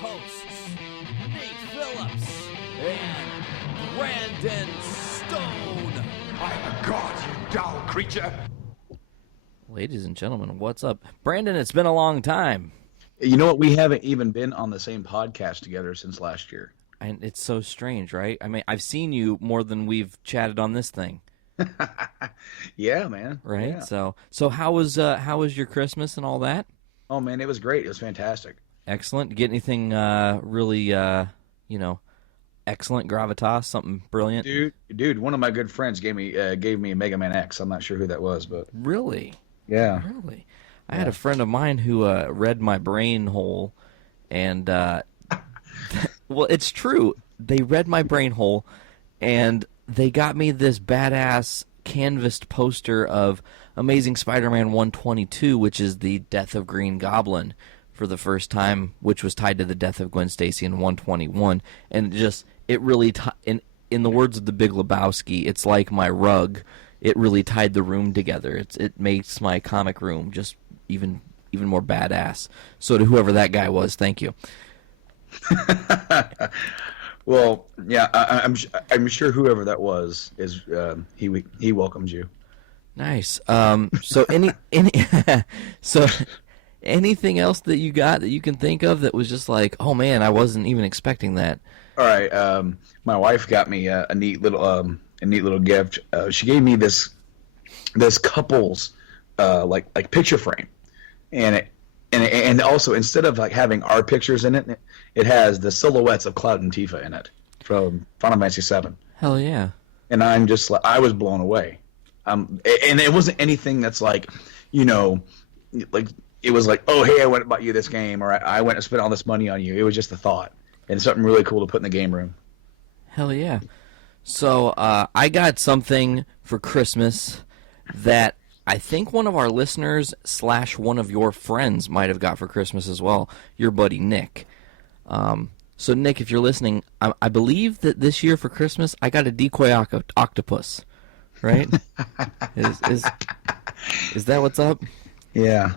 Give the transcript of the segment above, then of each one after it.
hosts, Nate Phillips and Brandon Stone. I'm a god, you dull creature. Ladies and gentlemen, what's up? Brandon, it's been a long time. You know what? We haven't even been on the same podcast together since last year. And it's so strange, right? I mean, I've seen you more than we've chatted on this thing. Yeah, man. Right? Yeah. So how was your Christmas and all that? Oh, man, it was great. It was fantastic. Excellent. Get anything really excellent gravitas, something brilliant? Dude, one of my good friends gave me a Mega Man X. I'm not sure who that was, but Really? yeah. Really? I had a friend of mine who read my brain hole, and well, it's true. They read my brain hole, and they got me this badass canvassed poster of Amazing Spider-Man 122, which is the death of Green Goblin for the first time, which was tied to the death of Gwen Stacy in 121, and it really in the words of the Big Lebowski, it's like my rug. It really tied the room together. It makes my comic room just even more badass. So to whoever that guy was, thank you. Well, yeah, I'm sure whoever that was is he welcomes you. Nice. So so anything else that you got that you can think of that was just like, oh man, I wasn't even expecting that. All right, my wife got me a neat little gift. She gave me this couple's like picture frame, and also instead of like having our pictures in it, it has the silhouettes of Cloud and Tifa in it from Final Fantasy VII. Hell yeah. And I was blown away. And it wasn't anything that's like, like it was like, oh hey, I went and bought you this game, or I went and spent all this money on you. It was just a thought and something really cool to put in the game room. Hell yeah. So I got something for Christmas that I think one of our listeners / one of your friends might have got for Christmas as well, your buddy Nick. So Nick, if you're listening, I believe that this year for Christmas I got a decoy octopus, right? Is that what's up? Yeah.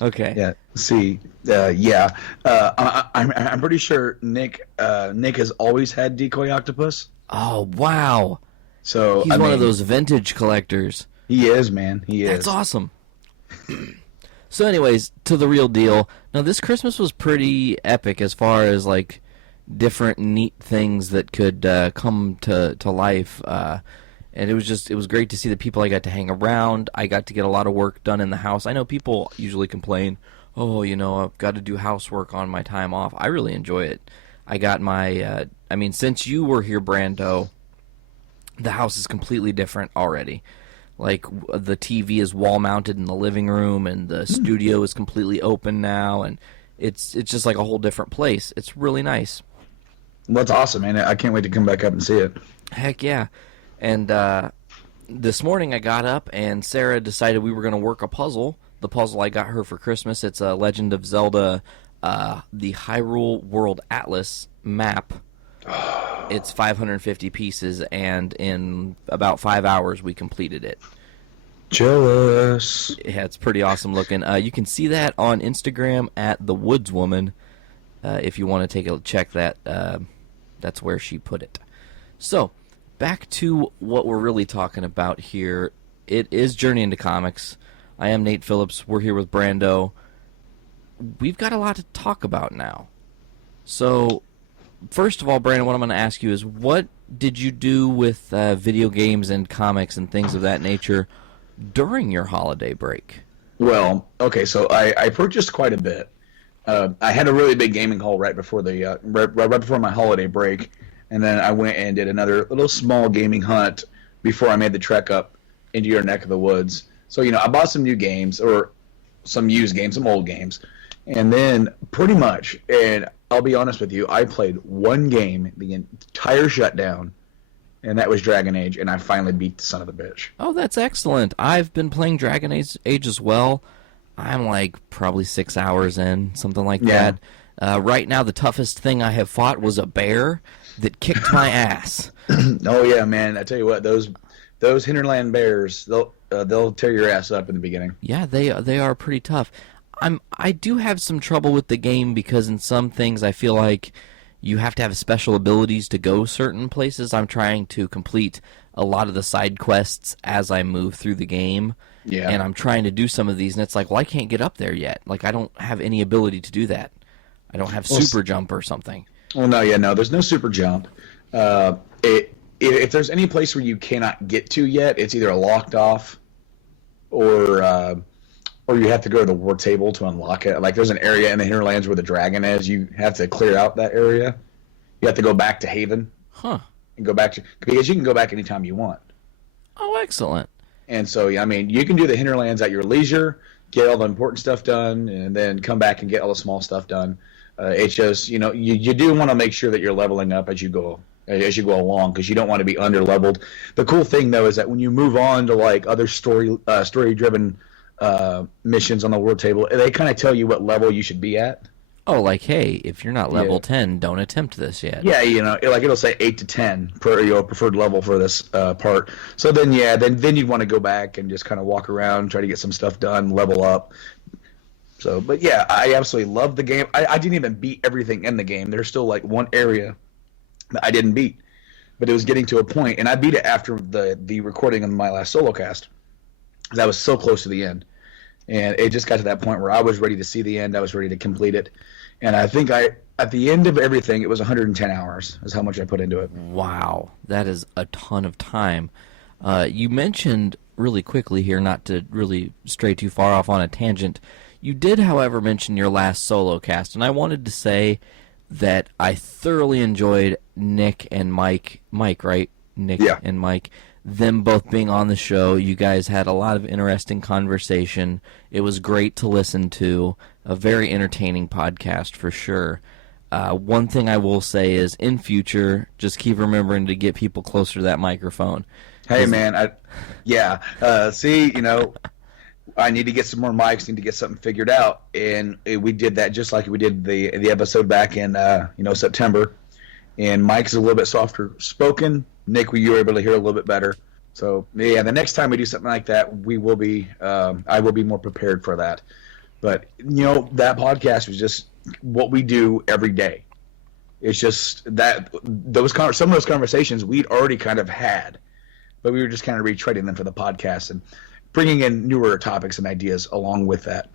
Okay. Yeah. See, yeah. I'm pretty sure Nick has always had decoy octopus. Oh wow. So he's one of those vintage collectors. He is, man. He is. That's awesome. So anyways, to the real deal. Now this Christmas was pretty epic as far as like different neat things that could come to life. And it was great to see the people I got to hang around. I got to get a lot of work done in the house. I know people usually complain, oh, I've got to do housework on my time off. I really enjoy it. I got my, since you were here, Brando, the house is completely different already. Like, the TV is wall-mounted in the living room, and the studio is completely open now, and it's just like a whole different place. It's really nice. Well, that's awesome, man. I can't wait to come back up and see it. Heck yeah. And this morning I got up, and Sarah decided we were going to work a puzzle. The puzzle I got her for Christmas, it's a Legend of Zelda, the Hyrule World Atlas map. It's 550 pieces, and in about 5 hours we completed it. Jealous. Yeah, it's pretty awesome looking. You can see that on Instagram at The Woodswoman. If you want to take a check that, that's where she put it. So, back to what we're really talking about here. It is Journey into Comics. I am Nate Phillips. We're here with Brando. We've got a lot to talk about now. So, first of all, Brandon, what I'm going to ask you is, what did you do with video games and comics and things of that nature during your holiday break? Well, okay, so I purchased quite a bit. I had a really big gaming haul right before right before my holiday break, and then I went and did another little small gaming hunt before I made the trek up into your neck of the woods. So, I bought some new games, or some used games, some old games, and then pretty much, and I'll be honest with you, I played one game the entire shutdown, and that was Dragon Age, and I finally beat the son of a bitch. Oh, that's excellent. I've been playing Dragon Age as well. I'm like probably 6 hours in, something like that. Right now, the toughest thing I have fought was a bear that kicked my ass. Oh yeah, man! I tell you what, those hinterland bears, they'll tear your ass up in the beginning. Yeah, they are pretty tough. I do have some trouble with the game because in some things I feel like you have to have special abilities to go certain places. I'm trying to complete a lot of the side quests as I move through the game. Yeah. And I'm trying to do some of these, and it's like, well, I can't get up there yet. Like, I don't have any ability to do that. I don't have super jump or something. Well, no, there's no super jump. If there's any place where you cannot get to yet, it's either locked off or you have to go to the war table to unlock it. Like, there's an area in the Hinterlands where the dragon is. You have to clear out that area. You have to go back to Haven. Huh. And go back because you can go back anytime you want. Oh, excellent. And so, I mean, you can do the Hinterlands at your leisure, get all the important stuff done, and then come back and get all the small stuff done. It's just, you do want to make sure that you're leveling up as you go along, because you don't want to be under leveled. The cool thing though is that when you move on to like other story driven missions on the war table, they kind of tell you what level you should be at. Oh, like, hey, if you're not level 10, don't attempt this yet. Yeah, like it'll say 8 to 10 per preferred level for this part. So then, then you'd want to go back and just kind of walk around, try to get some stuff done, level up. So, but yeah, I absolutely love the game. I didn't even beat everything in the game. There's still like one area that I didn't beat, but it was getting to a point, and I beat it after the recording of my last solo cast, because I was so close to the end. And it just got to that point where I was ready to see the end. I was ready to complete it. And I think at the end of everything, it was 110 hours is how much I put into it. Wow. That is a ton of time. You mentioned really quickly here, not to really stray too far off on a tangent, you did, however, mention your last solo cast. And I wanted to say that I thoroughly enjoyed Nick and Mike, right? Nick and Mike. Them both being on the show. You guys had a lot of interesting conversation. It was great to listen to. A very entertaining podcast for sure. One thing I will say is, in future, just keep remembering to get people closer to that microphone. Hey, man. I need to get some more mics, need to get something figured out. And we did that just like we did the episode back in September. And Mike's a little bit softer spoken. Nick, you were able to hear a little bit better. So, yeah, the next time we do something like that, we will be I will be more prepared for that. But, that podcast was just what we do every day. It's just that some of those conversations we'd already kind of had, but we were just kind of retreading them for the podcast and bringing in newer topics and ideas along with that.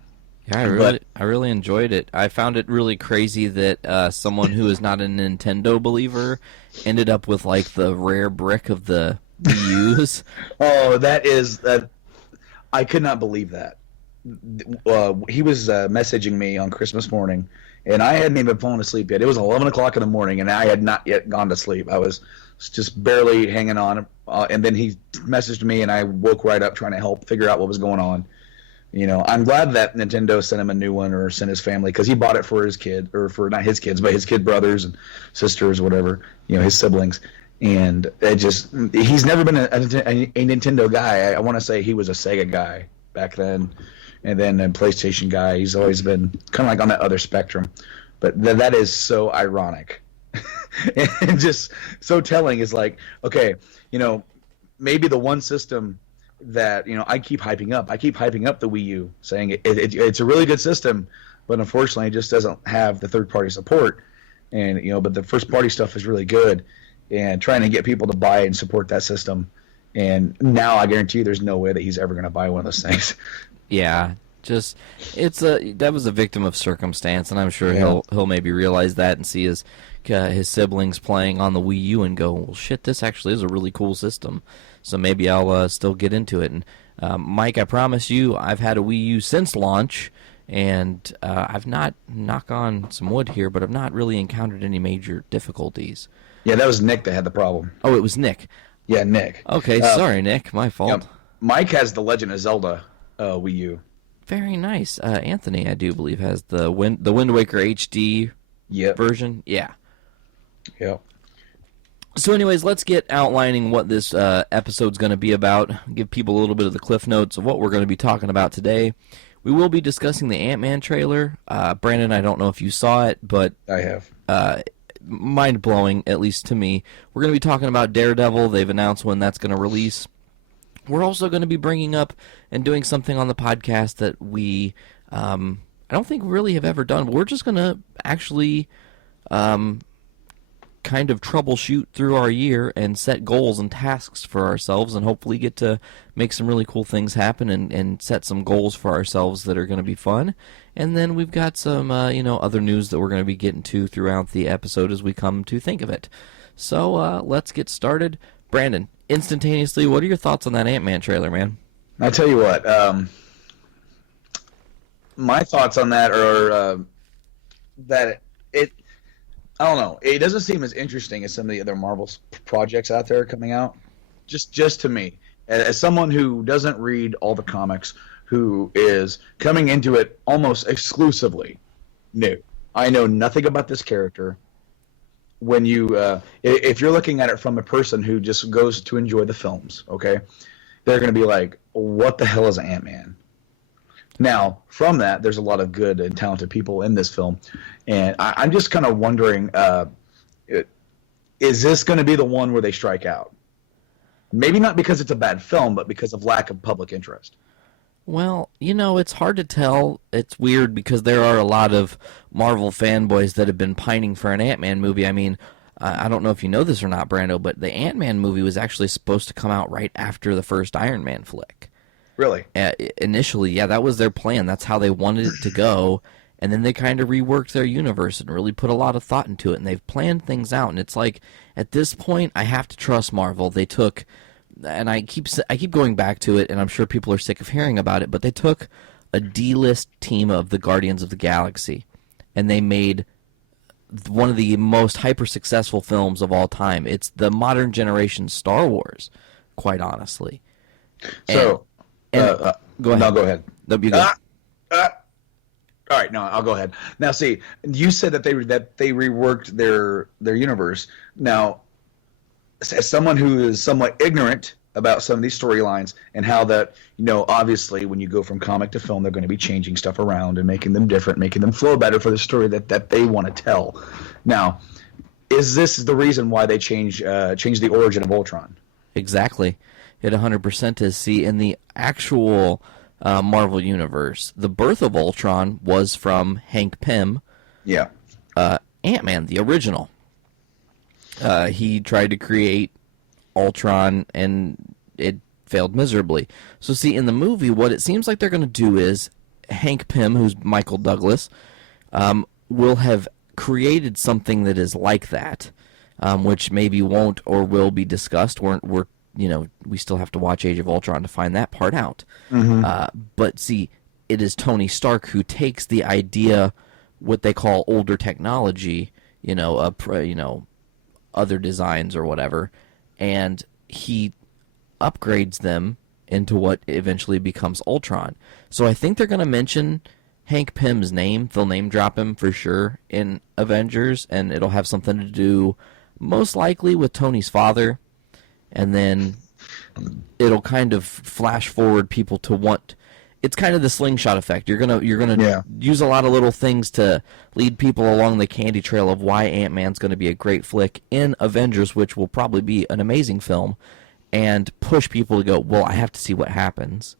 Yeah, I really enjoyed it. I found it really crazy that someone who is not a Nintendo believer ended up with like the rare brick of the Wii U's. Oh, I could not believe that. He was messaging me on Christmas morning, and I hadn't even fallen asleep yet. It was 11 o'clock in the morning, and I had not yet gone to sleep. I was just barely hanging on, and then he messaged me, and I woke right up trying to help figure out what was going on. I'm glad that Nintendo sent him a new one, or sent his family, because he bought it for his kid, or for not his kids, but his kid brothers and sisters, whatever, his siblings. And he's never been a Nintendo guy. I want to say he was a Sega guy back then, and then a PlayStation guy. He's always been kind of like on that other spectrum. But that is so ironic. And just so telling is like, okay, maybe the one system that I keep hyping up. I keep hyping up the Wii U, saying it's a really good system, but unfortunately, it just doesn't have the third-party support. And but the first-party stuff is really good, and trying to get people to buy and support that system. And now I guarantee you, there's no way that he's ever going to buy one of those things. Yeah, that was a victim of circumstance, and I'm sure he'll maybe realize that and see his siblings playing on the Wii U and go, well, shit, this actually is a really cool system. So maybe I'll still get into it. And Mike, I promise you, I've had a Wii U since launch, and I've not, knock on some wood here, but I've not really encountered any major difficulties. Yeah, that was Nick that had the problem. Oh, it was Nick. Yeah, Nick. Okay, sorry, Nick. My fault. Mike has the Legend of Zelda Wii U. Very nice. Anthony, I do believe, has the Wind Waker HD version. Yeah. Yep. So anyways, let's get outlining what this episode's going to be about. Give people a little bit of the cliff notes of what we're going to be talking about today. We will be discussing the Ant-Man trailer. Brandon, I don't know if you saw it, but I have. Mind-blowing, at least to me. We're going to be talking about Daredevil. They've announced when that's going to release. We're also going to be bringing up and doing something on the podcast that we I don't think we really have ever done. But we're just going to actually kind of troubleshoot through our year and set goals and tasks for ourselves, and hopefully get to make some really cool things happen and set some goals for ourselves that are going to be fun. And then we've got some other news that we're going to be getting to throughout the episode as we come to think of it. So let's get started. Brandon, instantaneously, what are your thoughts on that Ant-Man trailer, man? I'll tell you what. My thoughts on that are that I don't know. It doesn't seem as interesting as some of the other Marvel projects out there coming out. Just to me, as someone who doesn't read all the comics, who is coming into it almost exclusively new. I know nothing about this character. When you, if you're looking at it from a person who just goes to enjoy the films, okay, they're going to be like, "What the hell is Ant-Man?" Now, from that, there's a lot of good and talented people in this film, and I'm just kind of wondering, is this going to be the one where they strike out? Maybe not because it's a bad film, but because of lack of public interest. Well, it's hard to tell. It's weird because there are a lot of Marvel fanboys that have been pining for an Ant-Man movie. I mean, I don't know if you know this or not, Brando, but the Ant-Man movie was actually supposed to come out right after the first Iron Man flick. Really? Initially, yeah, that was their plan. That's how they wanted it to go. And then they kind of reworked their universe and really put a lot of thought into it. And they've planned things out. And it's like, at this point, I have to trust Marvel. They took, and I keep going back to it, and I'm sure people are sick of hearing about it, but they took a D-list team of the Guardians of the Galaxy, and they made one of the most hyper-successful films of all time. It's the modern generation Star Wars, quite honestly. So... go ahead. No, go ahead. No, you go. All right, no, I'll go ahead. Now, see, you said that they reworked their universe. Now, as someone who is somewhat ignorant about some of these storylines and how that, obviously when you go from comic to film, they're going to be changing stuff around and making them different, making them flow better for the story that they want to tell. Now, is this the reason why they change the origin of Ultron? Exactly. It 100% is. See, in the actual Marvel Universe, the birth of Ultron was from Hank Pym. Yeah. Ant-Man, the original. He tried to create Ultron, and it failed miserably. So, see, in the movie, what it seems like they're going to do is Hank Pym, who's Michael Douglas, will have created something that is like that, which maybe won't or will be discussed. We still have to watch Age of Ultron to find that part out. Mm-hmm. But see, it is Tony Stark who takes the idea, what they call older technology, other designs or whatever, and he upgrades them into what eventually becomes Ultron. So I think they're going to mention Hank Pym's name. They'll name drop him for sure in Avengers, and it'll have something to do most likely with Tony's father. And then it'll kind of flash forward people to want. It's kind of the slingshot effect. You're gonna use a lot of little things to lead people along the candy trail of why Ant-Man's going to be a great flick in Avengers, which will probably be an amazing film, and push people to go, well, I have to see what happens.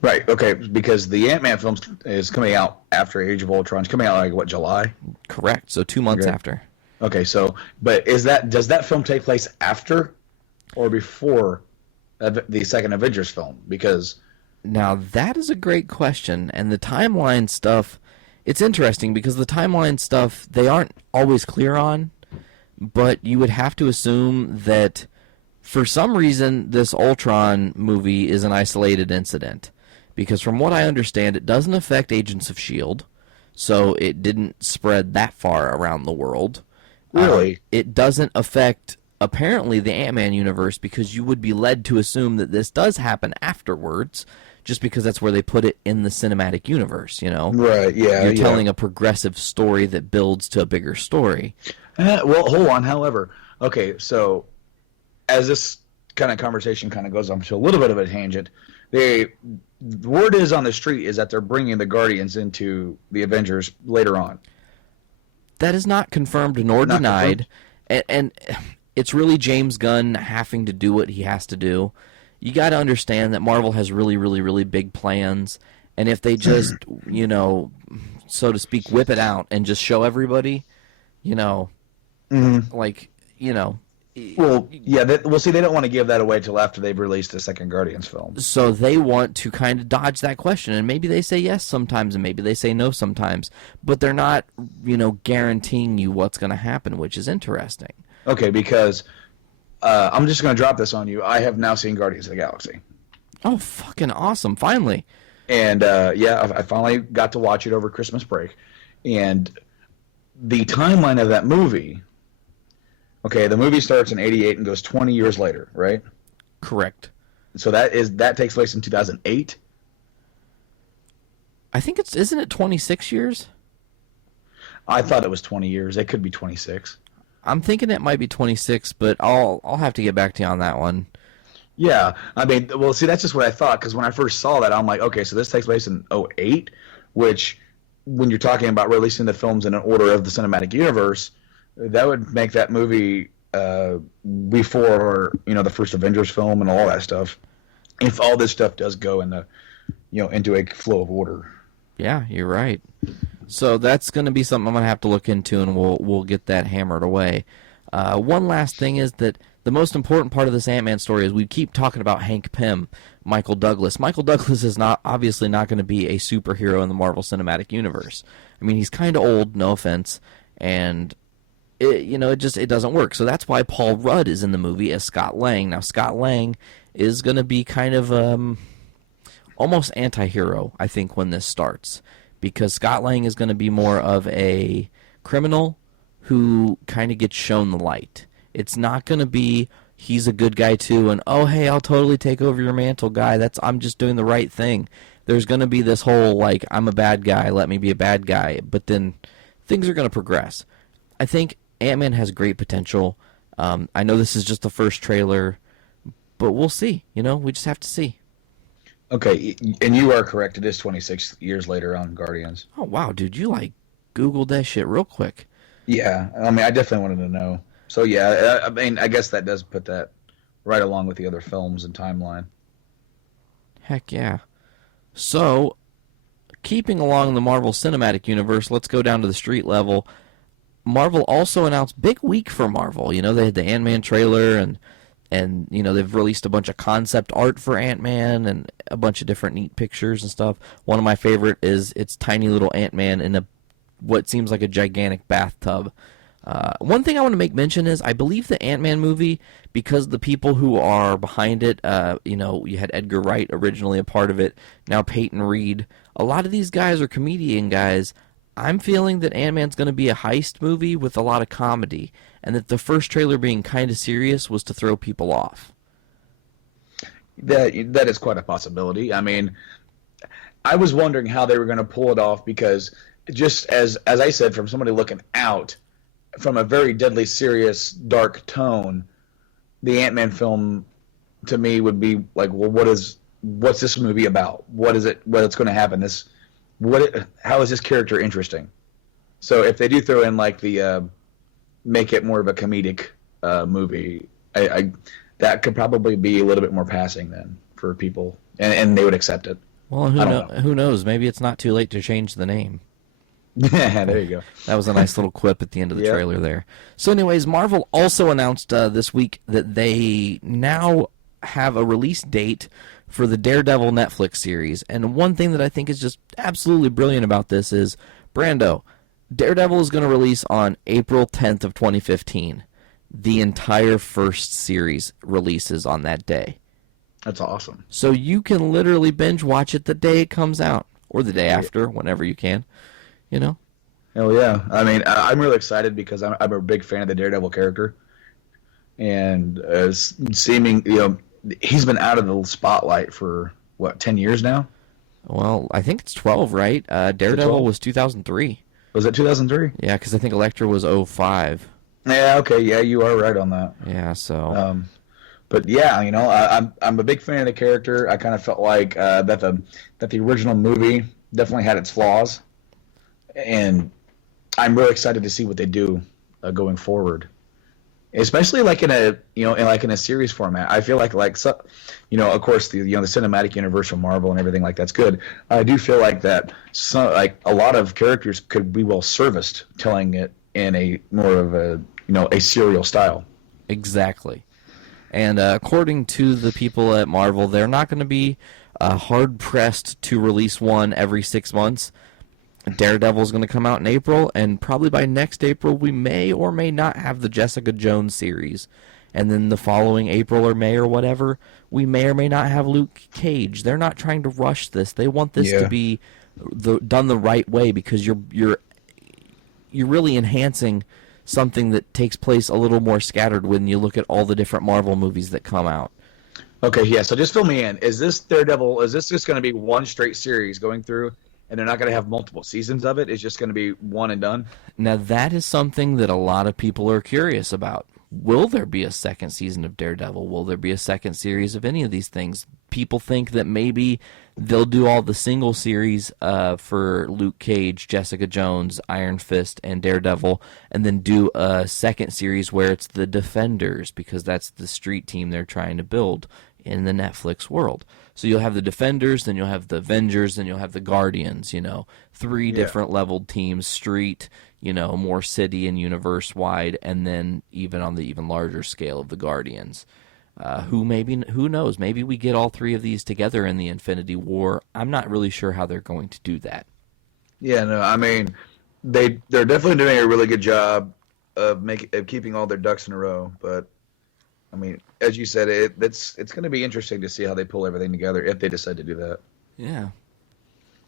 Right. Okay. Because the Ant-Man film is coming out after Age of Ultron. It's coming out July? Correct. So 2 months after. Okay. So, but does that film take place after or before the second Avengers film? Because now that is a great question, and the timeline stuff, it's interesting because the timeline stuff they aren't always clear on, but you would have to assume that for some reason this Ultron movie is an isolated incident, because from what I understand it doesn't affect Agents of S.H.I.E.L.D., so it didn't spread that far around the world. Really? It doesn't affect apparently the Ant-Man universe, because you would be led to assume that this does happen afterwards, just because that's where they put it in the cinematic universe, Right, yeah. You're telling a progressive story that builds to a bigger story. Well, hold on, however. Okay, so as this kind of conversation kind of goes on to a little bit of a tangent, the word is on the street is that they're bringing the Guardians into the Avengers later on. That is not confirmed nor denied, and it's really James Gunn having to do what he has to do. You got to understand that Marvel has really, really, really big plans, And if they just, so to speak, whip it out and just show everybody, like, Well, yeah, see, they don't want to give that away till after they've released the second Guardians film. So they want to kind of dodge that question, and maybe they say yes sometimes, and maybe they say no sometimes, but they're not, guaranteeing you what's going to happen, which is interesting. Okay, because I'm just going to drop this on you. I have now seen Guardians of the Galaxy. Oh, fucking awesome! Finally. And I finally got to watch it over Christmas break, and the timeline of that movie. Okay, the movie starts in '88 and goes 20 years later, right? Correct. So that takes place in 2008. I think isn't it 26 years? I thought it was 20 years. It could be 26. I'm thinking it might be 26, but I'll have to get back to you on that one. Yeah, I mean, well, see, that's just what I thought, because when I first saw that, I'm like, okay, so this takes place in '08, which, when you're talking about releasing the films in an order of the cinematic universe, that would make that movie before, the first Avengers film and all that stuff, if all this stuff does go in the, into a flow of order. Yeah, you're right. So that's going to be something I'm going to have to look into, and we'll get that hammered away. One last thing is that the most important part of this Ant-Man story is we keep talking about Hank Pym, Michael Douglas. Michael Douglas is obviously not going to be a superhero in the Marvel Cinematic Universe. I mean, he's kind of old, no offense, and it doesn't work. So that's why Paul Rudd is in the movie as Scott Lang. Now, Scott Lang is going to be kind of almost anti-hero, I think, when this starts, because Scott Lang is going to be more of a criminal who kind of gets shown the light. It's not going to be he's a good guy too, and oh hey, I'll totally take over your mantle, guy. I'm just doing the right thing. There's going to be this whole like I'm a bad guy, let me be a bad guy. But then things are going to progress. I think Ant-Man has great potential. I know this is just the first trailer, but we'll see. We just have to see. Okay, and you are correct. It is 26 years later on Guardians. Oh wow, dude, you Googled that shit real quick. Yeah, I mean, I definitely wanted to know. So yeah, I mean, I guess that does put that right along with the other films and timeline. Heck yeah. So, keeping along the Marvel Cinematic Universe, let's go down to the street level. Marvel also announced, big week for Marvel. They had the Ant-Man trailer, and they've released a bunch of concept art for Ant-Man and a bunch of different neat pictures and stuff. One of my favorite is it's tiny little Ant-Man in what seems like a gigantic bathtub. One thing I want to make mention is I believe the Ant-Man movie, because the people who are behind it, you had Edgar Wright originally a part of it, now Peyton Reed. A lot of these guys are comedian guys. I'm feeling that Ant-Man's going to be a heist movie with a lot of comedy, and that the first trailer being kind of serious was to throw people off. That is quite a possibility. I mean, I was wondering how they were going to pull it off, because just as I said, from somebody looking out, from a very deadly serious, dark tone, the Ant-Man film to me would be like, well, what's this movie about? What is it? What's going to happen? How is this character interesting? So if they do throw in like the make it more of a comedic movie, that could probably be a little bit more passing then for people, and they would accept it. Well, who knows? Maybe it's not too late to change the name. Yeah, there you go. That was a nice little quip at the end of the trailer there. So anyways, Marvel also announced this week that they now have a release date for the Daredevil Netflix series. And one thing that I think is just absolutely brilliant about this is, Brando, Daredevil is going to release on April 10th of 2015. The entire first series releases on that day. That's awesome. So you can literally binge watch it the day it comes out, or the day after, whenever you can. Oh yeah, I mean, I'm really excited because I'm a big fan of the Daredevil character, and he's been out of the spotlight for what, 10 years now? Well, I think it's 12, right? Daredevil was 2003. Was it 2003? Yeah, because I think Elektra was 2005. Yeah, okay, yeah, you are right on that. Yeah, so. But yeah, I'm a big fan of the character. I kind of felt like that the original movie definitely had its flaws, and I'm really excited to see what they do going forward. especially like in a in a series format. I feel like so, of course the the cinematic universe from Marvel and everything like that's good. I do feel like that like a lot of characters could be well serviced telling it in a more of a a serial style. Exactly. And according to the people at Marvel, they're not going to be hard pressed to release one every 6 months. Daredevil is going to come out in April, and probably by next April we may or may not have the Jessica Jones series. And then the following April or May or whatever, we may or may not have Luke Cage. They're not trying to rush this. They want this to be done the right way, because you're really enhancing something that takes place a little more scattered when you look at all the different Marvel movies that come out. Okay, yeah. So just fill me in. Is this Daredevil? Is this just going to be one straight series going through? And they're not going to have multiple seasons of it? It's just going to be one and done? Now, that is something that a lot of people are curious about. Will there be a second season of Daredevil? Will there be a second series of any of these things? People think that maybe they'll do all the single series for Luke Cage, Jessica Jones, Iron Fist, and Daredevil, and then do a second series where it's the Defenders, because that's the street team they're trying to build in the Netflix world. So you'll have the Defenders, then you'll have the Avengers, then you'll have the Guardians, three different leveled teams, street, more city and universe wide, and then even on the even larger scale of the Guardians. Who knows? Maybe we get all three of these together in the Infinity War. I'm not really sure how they're going to do that. Yeah, no, I mean, they're definitely doing a really good job of keeping all their ducks in a row, but I mean, as you said, it's going to be interesting to see how they pull everything together if they decide to do that. Yeah.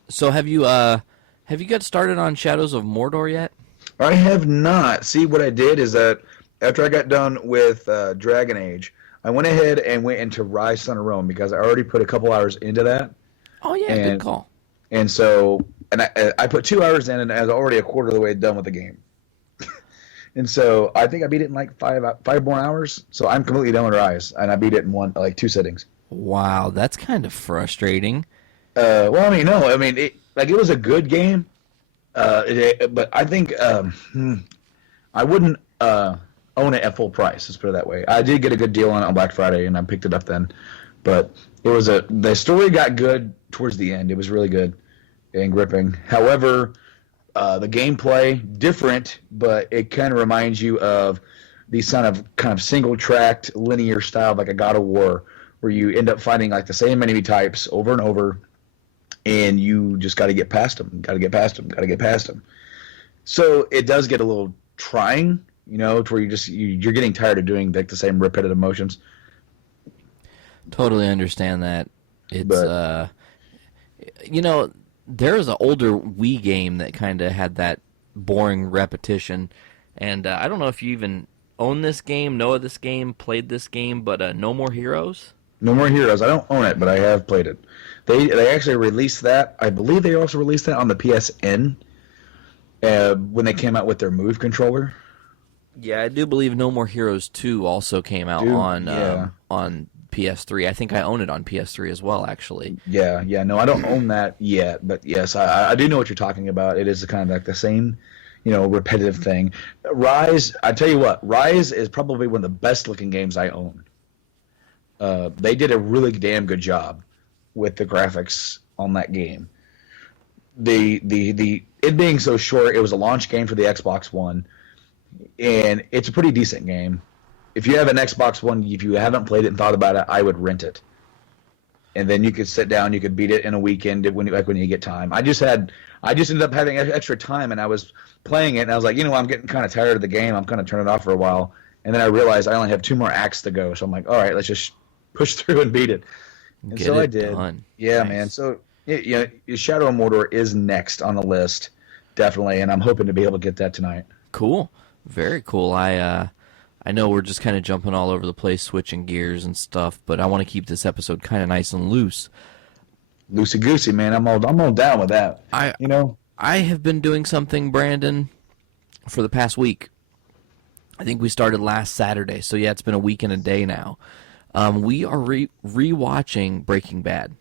So have you got started on Shadows of Mordor yet? I have not. See, what I did is that after I got done with Dragon Age, I went ahead and went into Rise Son of Rome, because I already put a couple hours into that. Oh yeah, good call. And so, I put 2 hours in, and I was already a quarter of the way done with the game. And so I think I beat it in like five more hours. So I'm completely done with Rise, and I beat it in 2 sittings. Wow, that's kind of frustrating. Well, I mean, no, I mean, it was a good game, but I think I wouldn't own it at full price. Let's put it that way. I did get a good deal on it on Black Friday, and I picked it up then. But the story got good towards the end. It was really good and gripping. However, the gameplay different, but it kind of reminds you of these kind of single-tracked linear style, like a God of War, where you end up fighting like the same enemy types over and over, and you just got to get past them. Got to get past them. So it does get a little trying, to where you're getting tired of doing like the same repetitive motions. Totally understand that. It's there was an older Wii game that kind of had that boring repetition, and I don't know if you even own this game, know of this game, played this game, but No More Heroes? No More Heroes. I don't own it, but I have played it. They actually released that. I believe they also released that on the PSN when they came out with their Move controller. Yeah, I do believe No More Heroes 2 also came out on PS3. I think I own it on PS3 as well, actually. Yeah. No, I don't own that yet, but yes, I do know what you're talking about. It is kind of like the same, repetitive thing. Rise, I tell you what, Rise is probably one of the best looking games I own. They did a really damn good job with the graphics on that game. It being so short, it was a launch game for the Xbox One, and it's a pretty decent game. If you have an Xbox One, if you haven't played it and thought about it, I would rent it. And then you could sit down, you could beat it in a weekend when you get time. I just ended up having extra time, and I was playing it, and I was like, I'm getting kind of tired of the game. I'm going to turn it off for a while. And then I realized I only have 2 more acts to go. So I'm like, all right, let's just push through and beat it. And so I did. Done. Yeah, Nice. man. So Shadow of Mordor is next on the list, definitely, and I'm hoping to be able to get that tonight. Cool. Very cool. I know we're just kind of jumping all over the place, switching gears and stuff, but I want to keep this episode kind of nice and loose. Loosey goosey, man. I'm all down with that. I have been doing something, Brandon, for the past week. I think we started last Saturday, so yeah, it's been a week and a day now. We are rewatching Breaking Bad,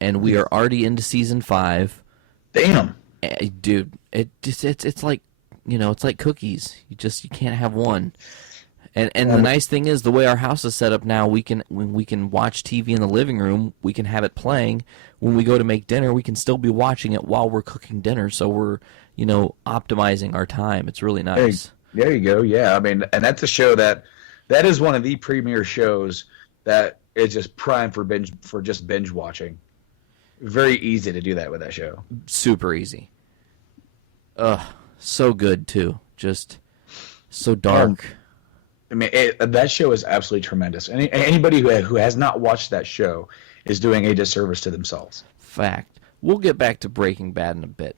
and we are already into season 5. Damn, Dude, it's like it's like cookies. You can't have one. And the nice thing is, the way our house is set up now, when we can watch TV in the living room, we can have it playing. When we go to make dinner, we can still be watching it while we're cooking dinner. So we're, optimizing our time. It's really nice. There you go. Yeah, I mean, and that's a show that is one of the premier shows that is just prime for binge watching. Very easy to do that with that show. Super easy. So good too. Just so dark. I mean, that show is absolutely tremendous. Anybody who has not watched that show is doing a disservice to themselves. Fact. We'll get back to Breaking Bad in a bit.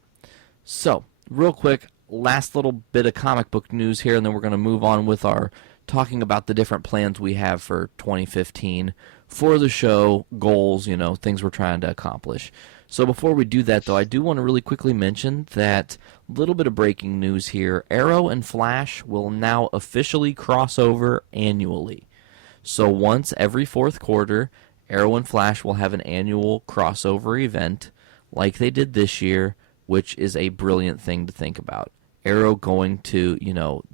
So, real quick, last little bit of comic book news here, and then we're going to move on with our talking about the different plans we have for 2015 for the show, goals, things we're trying to accomplish. So before we do that, though, I do want to really quickly mention that a little bit of breaking news here. Arrow and Flash will now officially cross over annually. So once every fourth quarter, Arrow and Flash will have an annual crossover event like they did this year, which is a brilliant thing to think about. Arrow going to,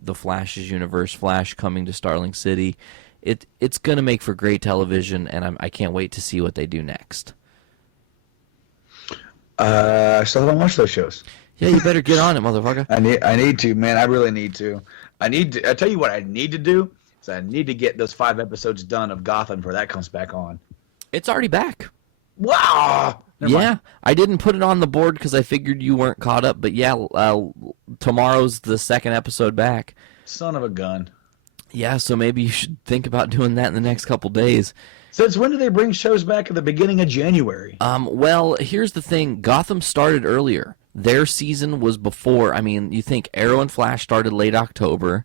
the Flash's universe, Flash coming to Starling City. It's going to make for great television, and I can't wait to see what they do next. I still haven't watched those shows. Yeah, you better get on it, motherfucker. I need to, man. I really need to. I tell you what I need to do is I need to get those 5 episodes done of Gotham before that comes back on. It's already back. Wow. Never mind. I didn't put it on the board because I figured you weren't caught up. But yeah, tomorrow's the second episode back. Son of a gun. Yeah, so maybe you should think about doing that in the next couple days. Since when do they bring shows back at the beginning of January? Well, here's the thing. Gotham started earlier. Their season was before. I mean, you think Arrow and Flash started late October.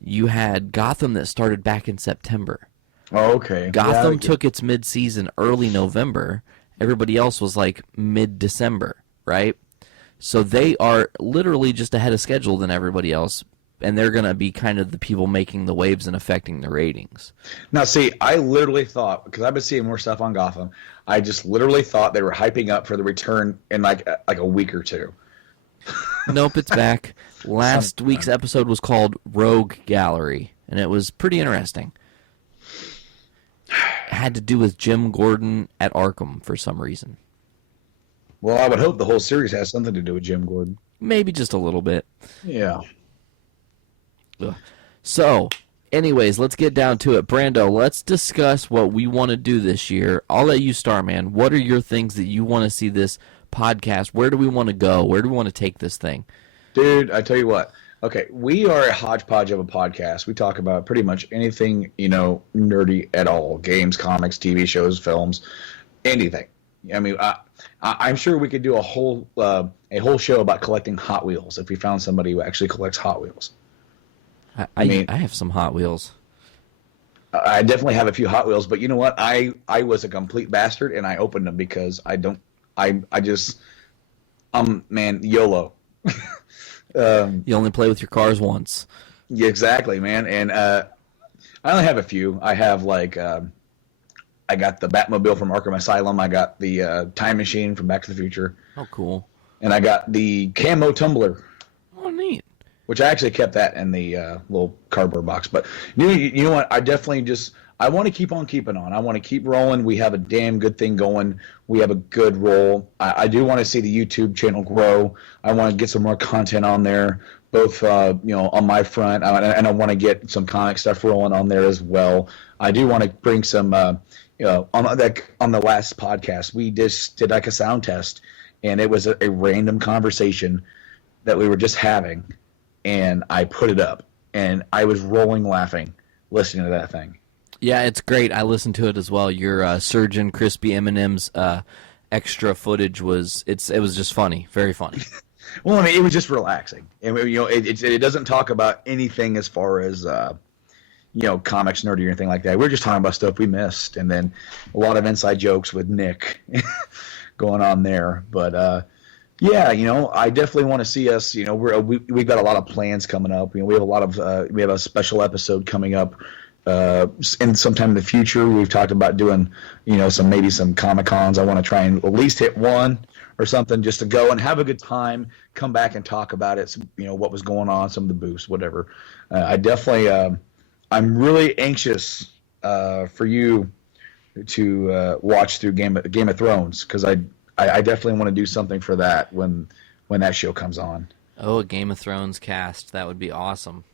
You had Gotham that started back in September. Oh, okay. Gotham took its mid-season early November. Everybody else was like mid-December, right? So they are literally just ahead of schedule than everybody else. And they're going to be kind of the people making the waves and affecting the ratings. Now, see, I literally thought, because I've been seeing more stuff on Gotham, I just literally thought they were hyping up for the return in like a week or two. Nope, it's back. Last week's episode was called Rogue Gallery, and it was pretty interesting. It had to do with Jim Gordon at Arkham for some reason. Well, I would hope the whole series has something to do with Jim Gordon. Maybe just a little bit. Yeah. Ugh. So, anyways, let's get down to it. Brando, let's discuss what we want to do this year. I'll let you start, man. What are your things that you want to see this podcast? Where do we want to go? Where do we want to take this thing? Dude, I tell you what. Okay, we are a hodgepodge of a podcast. We talk about pretty much anything, nerdy at all. Games, comics, TV shows, films, anything. I mean, I'm sure we could do a whole show about collecting Hot Wheels if we found somebody who actually collects Hot Wheels. I have some Hot Wheels. I definitely have a few Hot Wheels, but you know what? I was a complete bastard, and I opened them because man, YOLO. You only play with your cars once. Yeah, exactly, man. And I only have a few. I have I got the Batmobile from Arkham Asylum. I got the Time Machine from Back to the Future. Oh, cool. And I got the Camo Tumbler. Oh, neat. Which I actually kept that in the little cardboard box. But you know what? I definitely I want to keep on keeping on. I want to keep rolling. We have a damn good thing going. We have a good roll. I do want to see the YouTube channel grow. I want to get some more content on there, both on my front, and I want to get some comic stuff rolling on there as well. I do want to bring some, on the last podcast, we just did like a sound test, and it was a random conversation that we were just having. And I put it up, and I was rolling laughing listening to that thing. Yeah, it's great. I listened to it as well. Your Surgeon Crispy M&M's extra footage was just funny, very funny. Well, I mean, it was just relaxing, and it doesn't talk about anything as far as comics nerdy or anything like that. We're just talking about stuff we missed, and then a lot of inside jokes with Nick going on there, but. Yeah, I definitely want to see us. We've got a lot of plans coming up. We have we have a special episode coming up in sometime in the future. We've talked about doing, some Comic-Cons. I want to try and at least hit one or something, just to go and have a good time, come back and talk about it, what was going on, some of the boosts, whatever. I definitely, I'm really anxious for you to watch through Game of Thrones, because I definitely want to do something for that when that show comes on. Oh, a Game of Thrones cast. That would be awesome.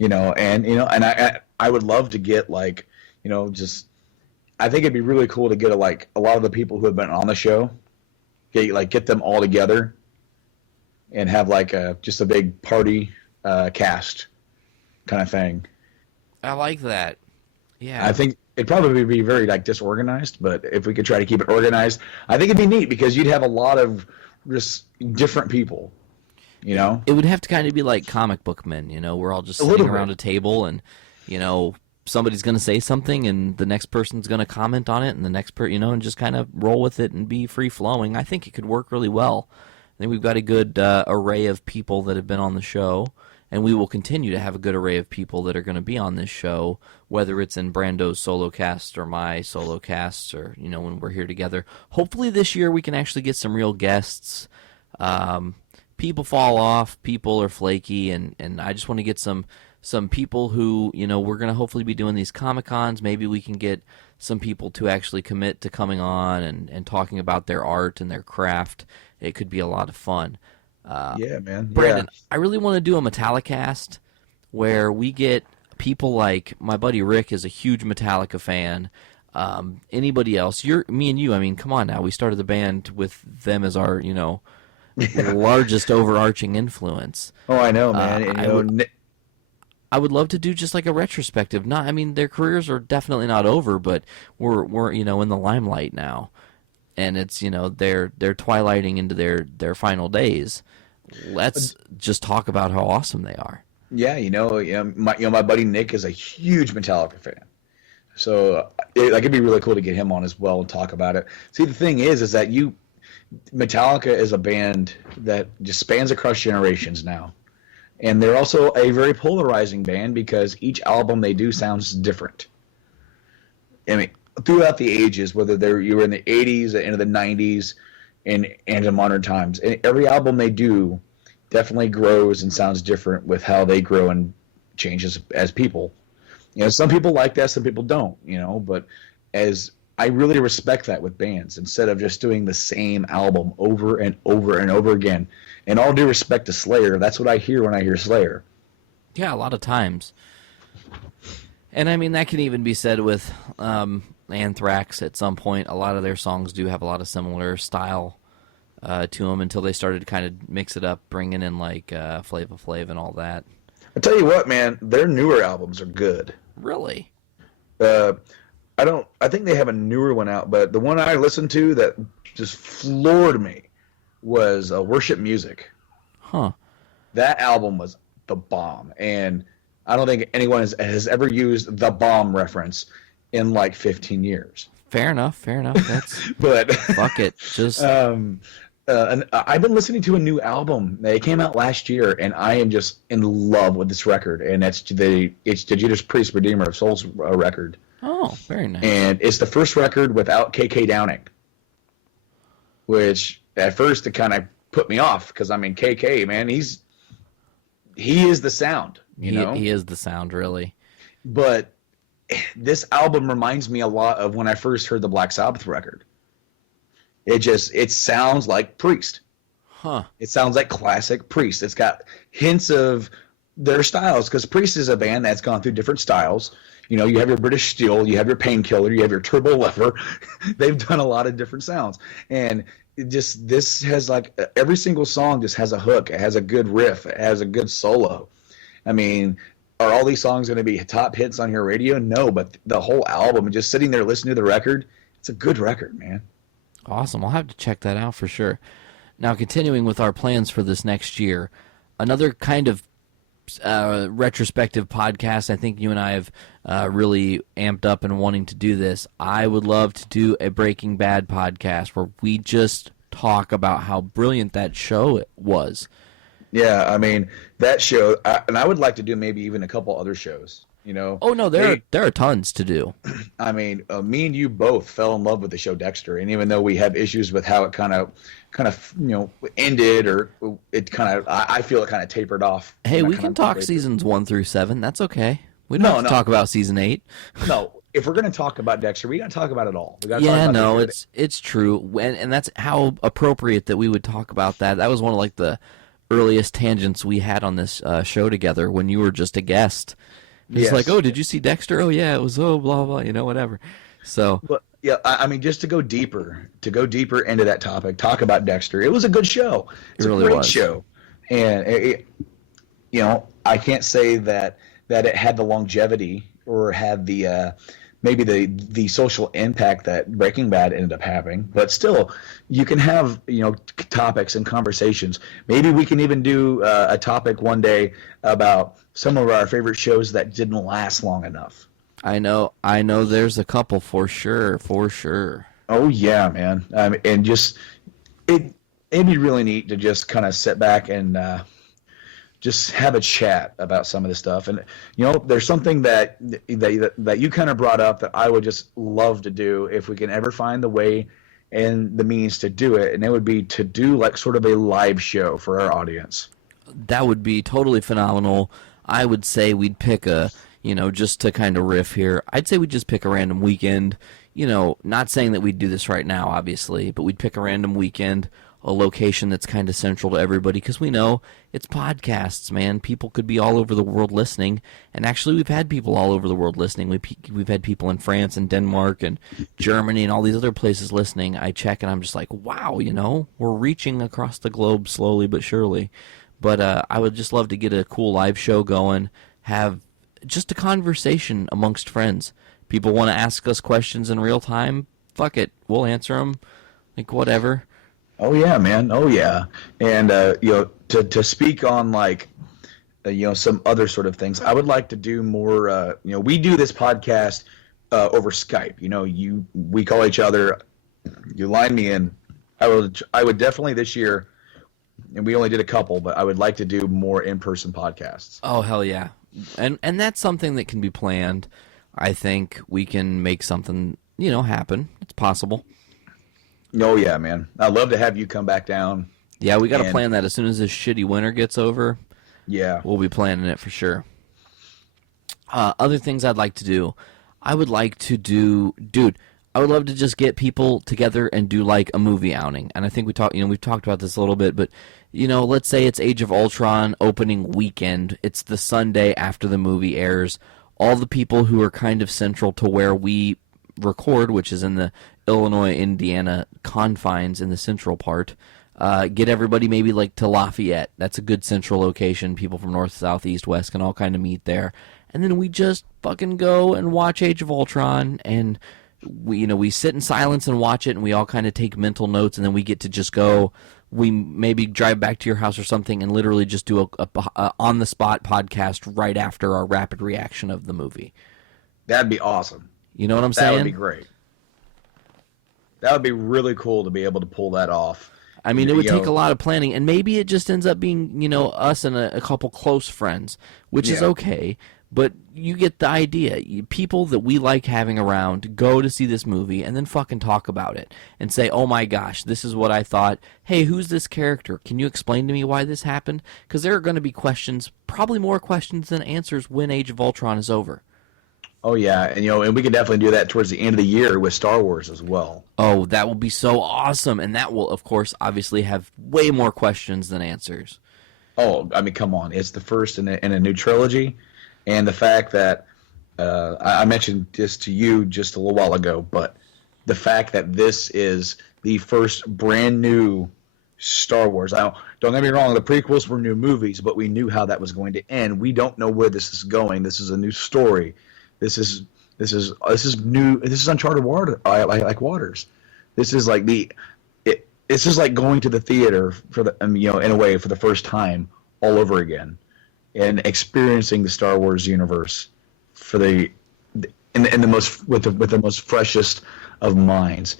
And I would love to get I think it'd be really cool to get a lot of the people who have been on the show, get them all together and have just a big party cast kind of thing. I like that. Yeah. I think it'd probably be very disorganized, but if we could try to keep it organized, I think it'd be neat, because you'd have a lot of just different people. It would have to kind of be like Comic Book Men, we're all just sitting around a table, and somebody's going to say something and the next person's going to comment on it, and the next and just kind of roll with it and be free flowing. I think it could work really well. I think we've got a good array of people that have been on the show, and we will continue to have a good array of people that are going to be on this show, whether it's in Brando's solo cast or my solo cast, or when we're here together. Hopefully this year we can actually get some real guests. People fall off, people are flaky, and I just want to get some people who, we're going to hopefully be doing these Comic-Cons. Maybe we can get some people to actually commit to coming on and talking about their art and their craft. It could be a lot of fun. Yeah, man. Brandon, yeah. I really want to do a Metallicast where we get people like my buddy Rick is a huge Metallica fan. Anybody else? Me and you. I mean, come on now. We started the band with them as our, largest overarching influence. Oh, I know, man. I would love to do just like a retrospective. Their careers are definitely not over, but we're in the limelight now, and it's they're twilighting into their final days. Let's just talk about how awesome they are. Yeah, my buddy Nick is a huge Metallica fan, so it'd be really cool to get him on as well and talk about it. See, the thing is that Metallica is a band that just spans across generations now. And they're also a very polarizing band, because each album they do sounds different. I mean, throughout the ages, whether you were in the 80s, the end of the 90s, and in modern times, and every album they do definitely grows and sounds different with how they grow and change as people. Some people like that, some people don't, but I really respect that with bands, instead of just doing the same album over and over and over again. And all due respect to Slayer, that's what I hear when I hear Slayer. Yeah, a lot of times. And that can even be said with Anthrax at some point. A lot of their songs do have a lot of similar style to them, until they started to kind of mix it up, bringing in Flava Flav and all that. I tell you what, man, their newer albums are good. Really? I think they have a newer one out, but the one I listened to that just floored me was Worship Music. Huh. That album was the bomb, and I don't think anyone has ever used the bomb reference in 15 years. Fair enough. That's but fuck it. Just and I've been listening to a new album. It came out last year, and I am just in love with this record, and it's the Judas Priest Redeemer of Souls record. Oh, very nice. And it's the first record without KK Downing, which at first it kind of put me off, because KK, man, he is the sound, He is the sound, really. But this album reminds me a lot of when I first heard the Black Sabbath record. It sounds like Priest. Huh. It sounds like classic Priest. It's got hints of their styles, because Priest is a band that's gone through different styles. You have your British Steel, you have your Painkiller, you have your Turbo Lever. They've done a lot of different sounds. And this has every single song just has a hook. It has a good riff. It has a good solo. Are all these songs going to be top hits on your radio? No, but the whole album, and just sitting there listening to the record, it's a good record, man. Awesome. I'll have to check that out for sure. Now, continuing with our plans for this next year, another kind of retrospective podcast. I think you and I have really amped up and wanting to do this. I would love to do a Breaking Bad podcast where we just talk about how brilliant that show was. Yeah, that show, and I would like to do maybe even a couple other shows. You know. Oh no, there are tons to do. I mean, me and you both fell in love with the show Dexter, and even though we have issues with how it kind of ended, or it kind of, I feel it kind of tapered off. Hey, we can talk seasons 1 through 7. That's okay. We don't have to talk about season 8. No, if we're going to talk about Dexter, we got to talk about it all. We got to yeah, talk about it's true, and that's how appropriate that we would talk about that. That was one of like the earliest tangents we had on this show together when you were just a guest. It's like, oh, did you see Dexter? Oh yeah, it was blah blah, whatever. So, but yeah, I mean, just to go deeper into that topic, talk about Dexter. It was a good show. It's a great show, and I can't say that it had the longevity or had the maybe the social impact that Breaking Bad ended up having, but still, you can have topics and conversations. Maybe we can even do a topic one day about some of our favorite shows that didn't last long enough. I know. There's a couple for sure. Oh yeah, man. And just it'd be really neat to just kind of sit back and just have a chat about some of this stuff. And there's something that you kind of brought up that I would just love to do if we can ever find the way and the means to do it, and it would be to do like sort of a live show for our audience. That would be totally phenomenal. I would say we'd pick just to kind of riff here, I'd say we'd just pick a random weekend. Not saying that we'd do this right now, obviously, but we'd pick a random weekend, a location that's kind of central to everybody, because we know it's podcasts, man. People could be all over the world listening, and actually we've had people all over the world listening. We've had people in France and Denmark and Germany and all these other places listening. I check and I'm just like, wow, we're reaching across the globe slowly but surely. But I would just love to get a cool live show going, have just a conversation amongst friends. People want to ask us questions in real time, fuck it, we'll answer them, like whatever. Oh yeah, man. Oh yeah. And to speak on like some other sort of things, I would like to do more. We do this podcast over Skype. We call each other. You line me in. I would definitely this year. And we only did a couple, but I would like to do more in-person podcasts. Oh hell yeah, and that's something that can be planned. I think we can make something happen. It's possible. Oh yeah, man! I'd love to have you come back down. Yeah, we got to plan that as soon as this shitty winter gets over. Yeah, we'll be planning it for sure. Other things I'd like to do, I would like to do, I would love to just get people together and do like a movie outing. And I think we've talked about this a little bit, but let's say it's Age of Ultron opening weekend. It's the Sunday after the movie airs. All the people who are kind of central to where we record, which is in the Illinois-Indiana confines in the central part, get everybody maybe like to Lafayette. That's a good central location. People from north, south, east, west can all kind of meet there. And then we just fucking go and watch Age of Ultron, and we sit in silence and watch it, and we all kind of take mental notes, and then we get to just go. We maybe drive back to your house or something and literally just do a on-the-spot podcast right after our rapid reaction of the movie. That'd be awesome. You know what I'm saying? That would be great. That would be really cool to be able to pull that off. I mean, it would take a lot of planning, and maybe it just ends up being, us and a couple close friends, which is okay. But you get the idea. People that we like having around go to see this movie and then fucking talk about it and say, oh my gosh, this is what I thought. Hey, who's this character? Can you explain to me why this happened? Because there are going to be questions, probably more questions than answers when Age of Ultron is over. Oh yeah, and we could definitely do that towards the end of the year with Star Wars as well. Oh, that will be so awesome, and that will, of course, obviously have way more questions than answers. Oh, I mean, come on, it's the first in a new trilogy. And the fact that I mentioned this to you just a little while ago, but the fact that this is the first brand new Star Wars. Now, don't get me wrong, the prequels were new movies, but we knew how that was going to end. We don't know where this is going. This is a new story. This is new. This is uncharted water, like waters. This is like this is like going to the theater for the in a way for the first time all over again. And experiencing the Star Wars universe for the most freshest of minds,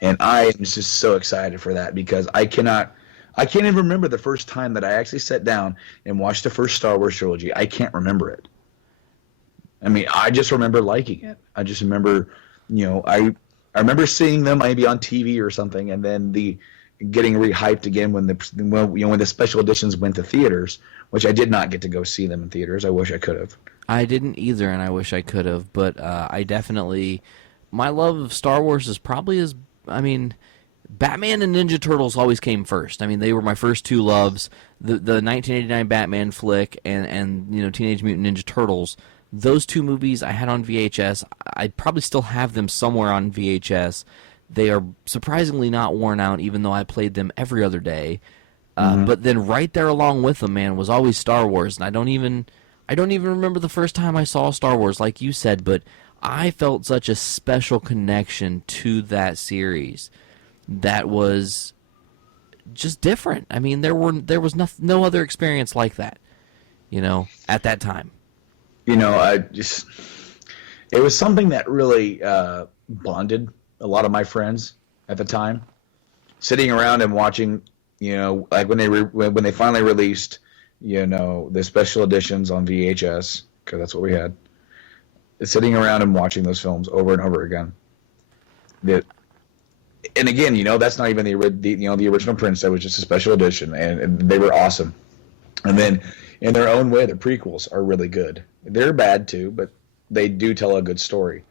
and I am just so excited for that because I can't even remember the first time that I actually sat down and watched the first Star Wars trilogy. I can't remember it. I mean, I just remember liking it. I just remember, I remember seeing them maybe on TV or something, and then the getting rehyped again when when the special editions went to theaters, which I did not get to go see them in theaters. I wish I could have. I didn't either, and I wish I could have. But I definitely, my love of Star Wars is probably as, I mean, Batman and Ninja Turtles always came first. I mean, they were my first two loves. The 1989 Batman flick and Teenage Mutant Ninja Turtles. Those two movies I had on VHS. I probably still have them somewhere on VHS. They are surprisingly not worn out, even though I played them every other day. But then right there along with them, man, was always Star Wars, and I don't even remember the first time I saw Star Wars, like you said. But I felt such a special connection to that series that was just different. I mean, there was no other experience like that, at that time. It was something that really bonded a lot of my friends at the time. Sitting around and watching, like when they finally released, the special editions on VHS, because that's what we had. Sitting around and watching those films over and over again. And again, that's not even the original prints. That was just a special edition, and they were awesome. And then, in their own way, the prequels are really good. They're bad too, but they do tell a good story.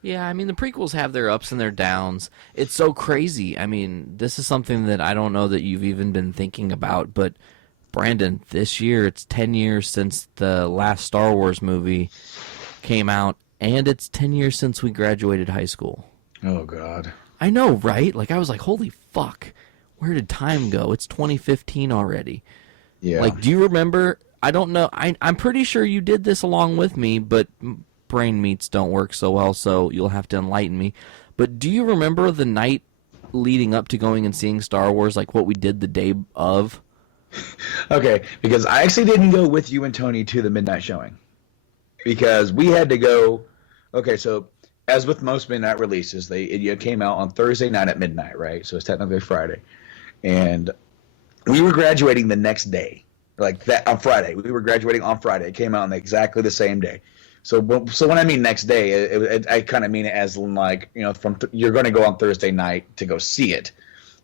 Yeah, I mean, the prequels have their ups and their downs. It's so crazy. I mean, this is something that I don't know that you've even been thinking about, but Brandon, this year it's 10 years since the last Star Wars movie came out, and it's 10 years since we graduated high school. Oh, God. I know, right? Like, I was like, holy fuck, where did time go? It's 2015 already. Yeah. Like, do you remember? I don't know. I'm pretty sure you did this along with me, but brain meats don't work so well, so you'll have to enlighten me. But do you remember the night leading up to going and seeing Star Wars, like what we did the day of? Okay, because I actually didn't go with you and Tony to the midnight showing. Because we had to go... Okay, so as with most midnight releases, it came out on Thursday night at midnight, right? So it's technically Friday. And we were graduating the next day. Like that on Friday. We were graduating on Friday. It came out on exactly the same day. So when I mean next day, I kind of mean it as like, you're going to go on Thursday night to go see it.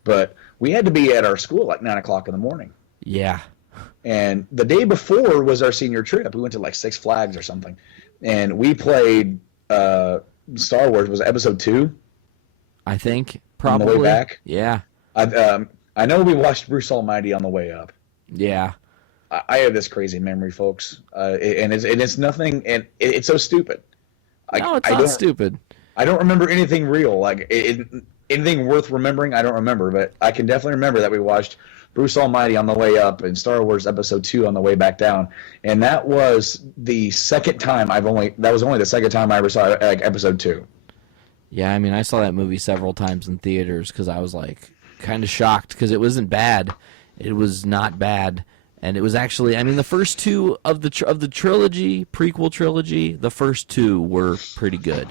But we had to be at our school like 9 o'clock in the morning. Yeah. And the day before was our senior trip. We went to like Six Flags or something. And we played Star Wars. Was it episode 2? I think. Probably. On the way back? Yeah. I know we watched Bruce Almighty on the way up. Yeah. I have this crazy memory, folks, and it's nothing, and it's so stupid. No, it's not stupid. I don't remember anything real, like anything worth remembering. I don't remember, but I can definitely remember that we watched Bruce Almighty on the way up and Star Wars Episode 2 on the way back down, and that was the second time that was only the second time I ever saw like Episode 2. Yeah, I mean, I saw that movie several times in theaters because I was like kind of shocked because it wasn't bad. It was not bad. And it was actually, I mean, the first two of the trilogy, prequel trilogy, the first two were pretty good.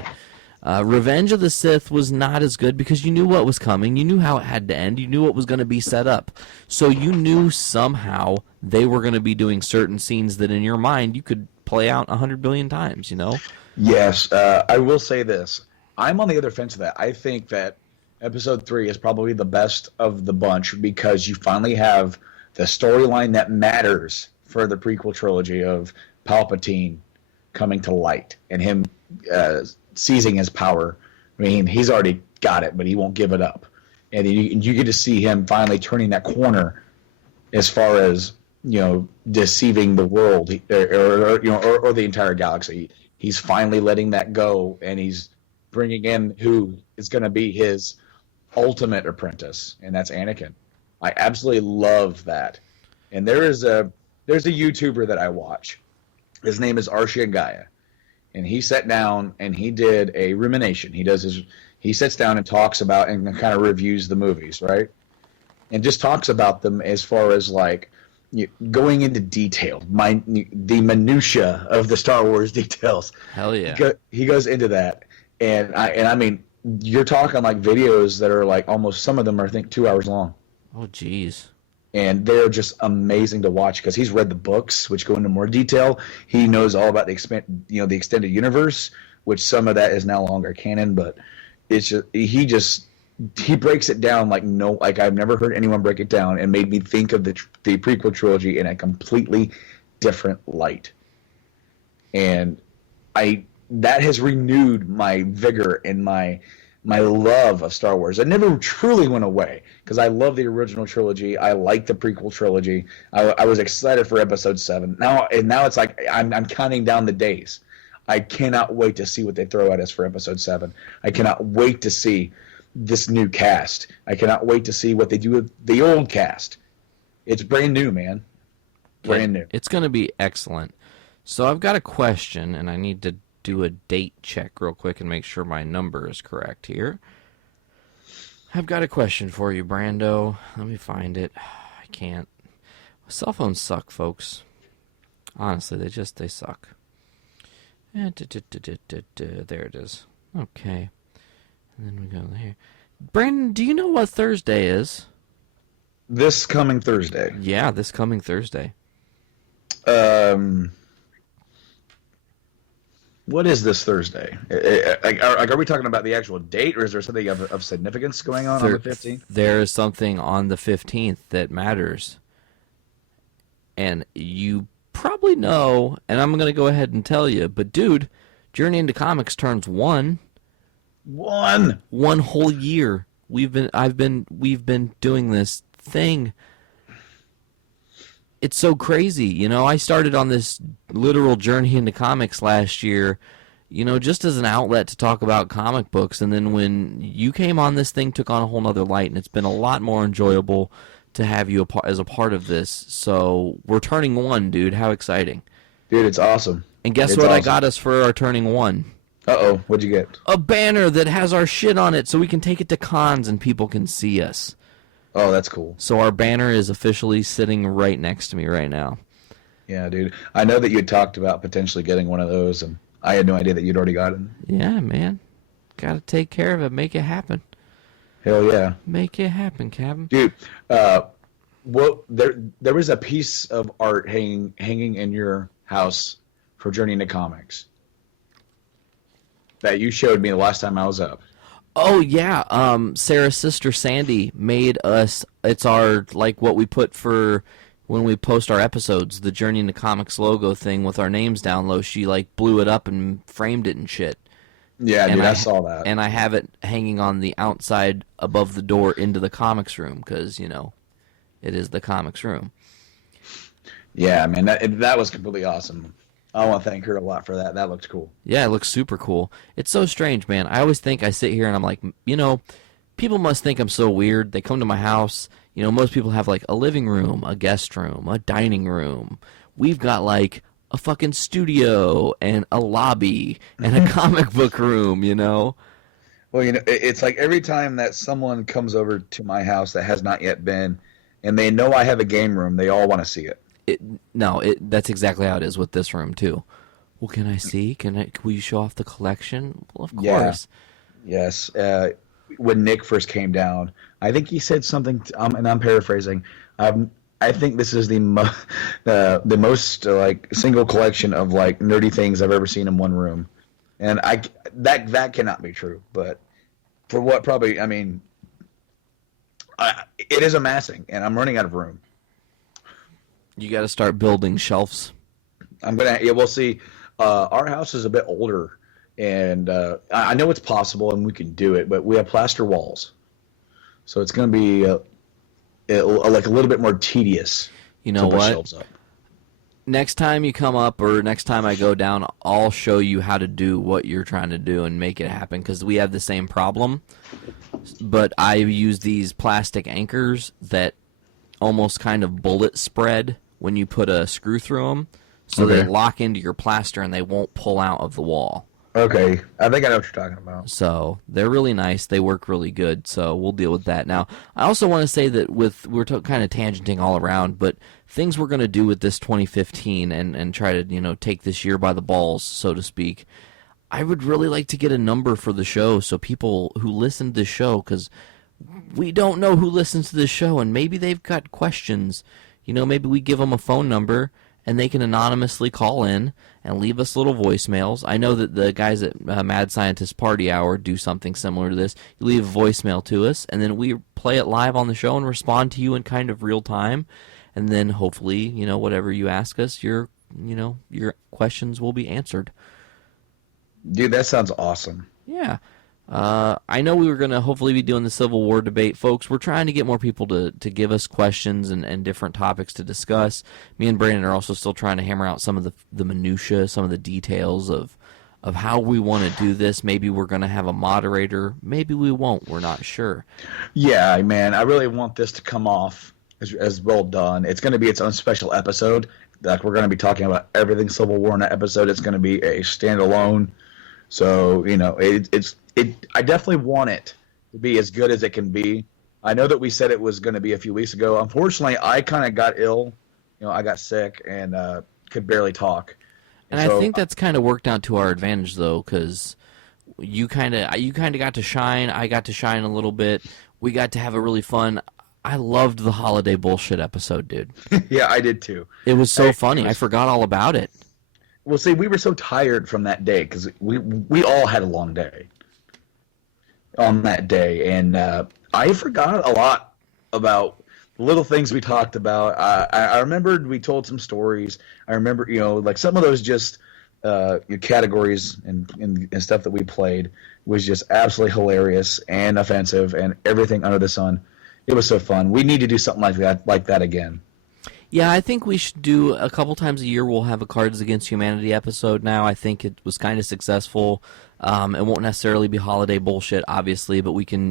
Revenge of the Sith was not as good because you knew what was coming. You knew how it had to end. You knew what was going to be set up. So you knew somehow they were going to be doing certain scenes that in your mind you could play out 100 billion times, Yes, I will say this. I'm on the other fence of that. I think that Episode 3 is probably the best of the bunch because you finally have the storyline that matters for the prequel trilogy of Palpatine coming to light and him seizing his power. I mean, he's already got it, but he won't give it up. And you get to see him finally turning that corner as far as, deceiving the world or the entire galaxy. He's finally letting that go, and he's bringing in who is going to be his ultimate apprentice, and that's Anakin. I absolutely love that. And there's a YouTuber that I watch. His name is Arshian Gaia. And he sat down and he did a rumination. He sits down and talks about and kind of reviews the movies, right? And just talks about them as far as like going into detail, the minutia of the Star Wars details. Hell yeah. He goes into that. And I mean, you're talking like videos that are like almost, some of them are I think 2 hours long. Oh, jeez. and they're just amazing to watch because he's read the books, which go into more detail. He knows all about the extended universe, which some of that is no longer canon, but it's just he breaks it down like I've never heard anyone break it down, and made me think of the prequel trilogy in a completely different light. And that has renewed my vigor and my love of Star Wars. It never truly went away because I love the original trilogy. I like the prequel trilogy. I was excited for Episode 7. Now it's like I'm counting down the days. I cannot wait to see what they throw at us for Episode 7. I cannot wait to see this new cast. I cannot wait to see what they do with the old cast. It's brand new, man. Brand new. It's going to be excellent. So I've got a question, and I need to do a date check real quick and make sure my number is correct here. I've got a question for you, Brando. Let me find it. I can't. Cell phones suck, folks. Honestly, they suck. There it is. Okay. And then we go there. Brandon, do you know what Thursday is? This coming Thursday. Yeah, this coming Thursday. What is this Thursday? Are we talking about the actual date, or is there something of significance going on the 15th? There is something on the 15th that matters. And you probably know, and I'm going to go ahead and tell you, but dude, Journey into Comics turns 1. 1 whole year. We've been doing this thing. It's so crazy, you know. I started on this literal journey into comics last year, you know, just as an outlet to talk about comic books, and then when you came on, this thing took on a whole nother light, and it's been a lot more enjoyable to have you as a part of this. So we're turning 1, dude. How exciting. Dude, it's awesome. And guess what I got us for our turning 1? Uh-oh, what'd you get? A banner that has our shit on it so we can take it to cons and people can see us. Oh, that's cool. So our banner is officially sitting right next to me right now. Yeah, dude. I know that you had talked about potentially getting one of those, and I had no idea that you'd already got it. Yeah, man. Gotta take care of it. Make it happen. Hell yeah. Make it happen, Captain. Dude, well, there was a piece of art hanging in your house for Journey into Comics that you showed me the last time I was up. Oh yeah, Sarah's sister Sandy made us. It's our what we put for when we post our episodes, the Journey into Comics logo thing with our names down low. She blew it up and framed it and shit. Yeah, and dude, I saw that. And I have it hanging on the outside above the door into the comics room because you know, it is the comics room. Yeah, man, that was completely awesome. I want to thank her a lot for that. That looked cool. Yeah, it looks super cool. It's so strange, man. I always think I sit here and I'm like, you know, people must think I'm so weird. They come to my house. You know, most people have a living room, a guest room, a dining room. We've got a fucking studio and a lobby and a comic book room, you know? Well, you know, it's like every time that someone comes over to my house that has not yet been, and they know I have a game room, they all want to see it. That's exactly how it is with this room too. Well, can I see? Will you show off the collection? Well, of course. Yeah. Yes. When Nick first came down, I think he said something, and I'm paraphrasing. I think this is the most single collection of nerdy things I've ever seen in one room, and that cannot be true. But for what probably, I mean, it is amassing, and I'm running out of room. You got to start building shelves. We'll see. Our house is a bit older, and I know it's possible and we can do it, but we have plaster walls, so it's going to be a little bit more tedious. You know to put what? Shelves up. Next time you come up, or next time I go down, I'll show you how to do what you're trying to do and make it happen, because we have the same problem. But I use these plastic anchors that almost kind of bullet spread when you put a screw through them, so they lock into your plaster and they won't pull out of the wall. Okay, I think I know what you're talking about. So they're really nice. They work really good. So we'll deal with that. Now, I also want to say that we're kind of tangenting all around, but things we're going to do with this 2015 and try to take this year by the balls, so to speak. I would really like to get a number for the show so people who listen to the show, because we don't know who listens to this show, and maybe they've got questions. Maybe we give them a phone number, and they can anonymously call in and leave us little voicemails. I know that the guys at Mad Scientist Party Hour do something similar to this. You leave a voicemail to us, and then we play it live on the show and respond to you in kind of real time. And then hopefully, whatever you ask us, your questions will be answered. Dude, that sounds awesome. Yeah. I know we were going to hopefully be doing the Civil War debate, folks. We're trying to get more people to give us questions and different topics to discuss. Me and Brandon are also still trying to hammer out some of the minutia, some of the details of how we want to do this. Maybe we're going to have a moderator. Maybe we won't. We're not sure. Yeah, man. I really want this to come off as well done. It's going to be its own special episode. Like, we're going to be talking about everything Civil War in that episode. It's going to be a standalone. So, I definitely want it to be as good as it can be. I know that we said it was going to be a few weeks ago. Unfortunately, I kind of got ill. I got sick and could barely talk. And so, I think that's kind of worked out to our advantage, though, because you kind of got to shine. I got to shine a little bit. We got to have a really fun. I loved the holiday bullshit episode, dude. Yeah, I did too. It was so funny. I forgot all about it. Well, see, we were so tired from that day because we all had a long day on that day, and I forgot a lot about the little things we talked about. I remembered we told some stories. I remember, like some of those just categories and stuff that we played was just absolutely hilarious and offensive and everything under the sun. It was so fun. We need to do something like that again. Yeah, I think we should do a couple times a year. We'll have a Cards Against Humanity episode now. I think it was kind of successful. It won't necessarily be holiday bullshit, obviously, but we can,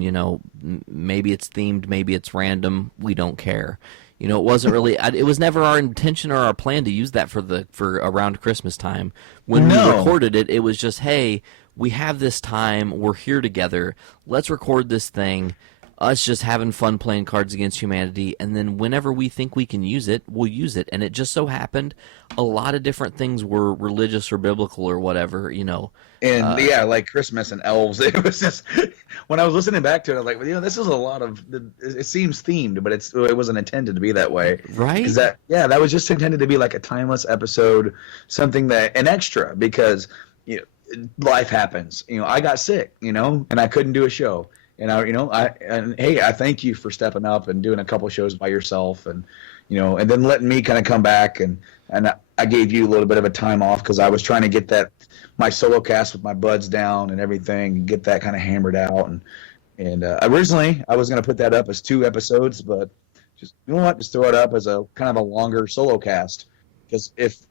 maybe it's themed, maybe it's random. We don't care. It wasn't really. It was never our intention or our plan to use that for around Christmas time. When we recorded it, it was just, hey, we have this time. We're here together. Let's record this thing. Us just having fun playing Cards Against Humanity, and then whenever we think we can use it, we'll use it. And it just so happened a lot of different things were religious or biblical or whatever, And yeah, like Christmas and elves. It was just, when I was listening back to it, I was like, this is a lot of, it seems themed, but it wasn't intended to be that way. Right? That was just intended to be like a timeless episode, something an extra, because, life happens. I got sick, and I couldn't do a show. And I thank you for stepping up and doing a couple shows by yourself, and and then letting me kind of come back, and I gave you a little bit of a time off because I was trying to get my solo cast with my buds down and everything, and get that kind of hammered out, and originally I was going to put that up as 2 episodes, but just just throw it up as a kind of a longer solo cast, because if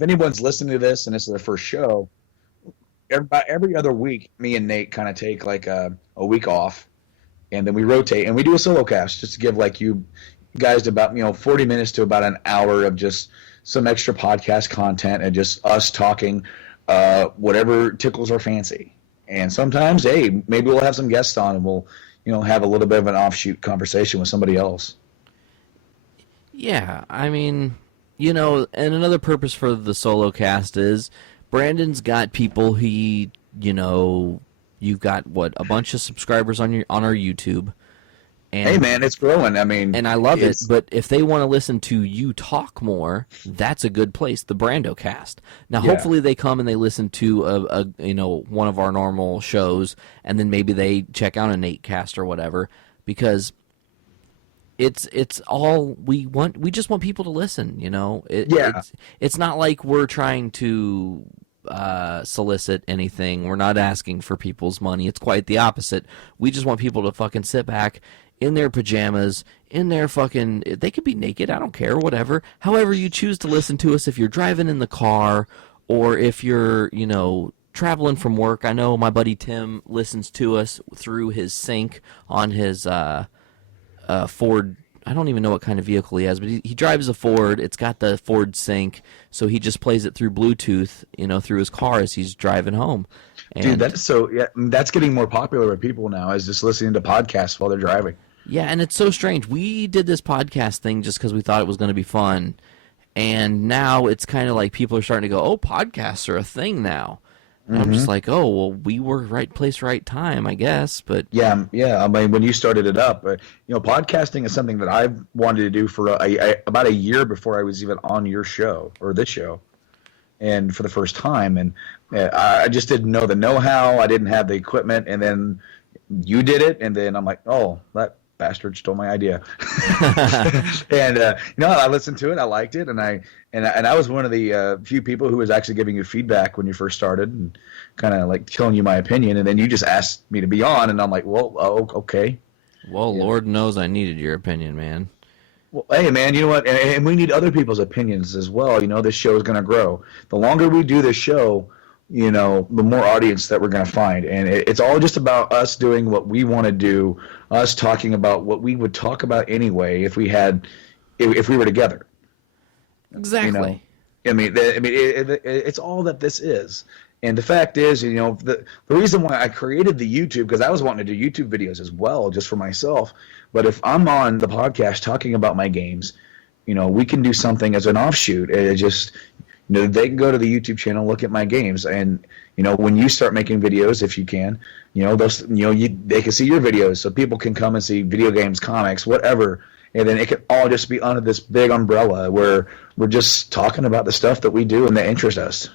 anyone's listening to this and this is their first show. Every other week, me and Nate kind of take like a week off, and then we rotate and we do a solo cast just to give like you guys about 40 minutes to about an hour of just some extra podcast content and just us talking whatever tickles our fancy. And sometimes, hey, maybe we'll have some guests on and we'll have a little bit of an offshoot conversation with somebody else. Yeah, I mean, and another purpose for the solo cast is Brandon's got people you've got a bunch of subscribers on our YouTube. And, hey man, it's growing. I mean, and I love it. But if they want to listen to you talk more, that's a good place. The Brando cast. Now, hopefully they come and they listen to a one of our normal shows, and then maybe they check out a Nate cast or whatever, because it's all we want. We just want people to listen. It's not like we're trying to solicit anything. We're not asking for people's money. It's quite the opposite. We just want people to fucking sit back in their pajamas, in their fucking, they could be naked, I don't care, whatever. However you choose to listen to us, if you're driving in the car or if you're, traveling from work. I know my buddy Tim listens to us through his sync on his Ford. I don't even know what kind of vehicle he has, but he drives a Ford. It's got the Ford sync, so he just plays it through Bluetooth, through his car as he's driving home. And, dude, that's getting more popular with people now, is just listening to podcasts while they're driving. Yeah, and it's so strange. We did this podcast thing just because we thought it was going to be fun, and now it's kind of like people are starting to go, oh, podcasts are a thing now. I'm just like, oh, well, we were right place, right time, I guess. But Yeah. I mean, when you started it up, podcasting is something that I've wanted to do for about a year before I was even on your show or this show, and for the first time. And I just didn't know the know-how. I didn't have the equipment, and then you did it, and then I'm like, oh, that bastard stole my idea. And I listened to it, I liked it, and I was one of the few people who was actually giving you feedback when you first started, and kind of like telling you my opinion, and then you just asked me to be on, and I'm like, well, okay. Well, yeah. Lord knows I needed your opinion, man. Well, hey, man, you know what? And we need other people's opinions as well. This show is going to grow. The longer we do this show, the more audience that we're going to find. And it's all just about us doing what we want to do, us talking about what we would talk about anyway if we were together. Exactly. It's all that this is. And the fact is, the reason why I created the YouTube, because I was wanting to do YouTube videos as well, just for myself. But if I'm on the podcast talking about my games, we can do something as an offshoot. It just, they can go to the YouTube channel, look at my games, and when you start making videos, if you can, they can see your videos, so people can come and see video games, comics, whatever, and then it can all just be under this big umbrella where we're just talking about the stuff that we do and that interests us.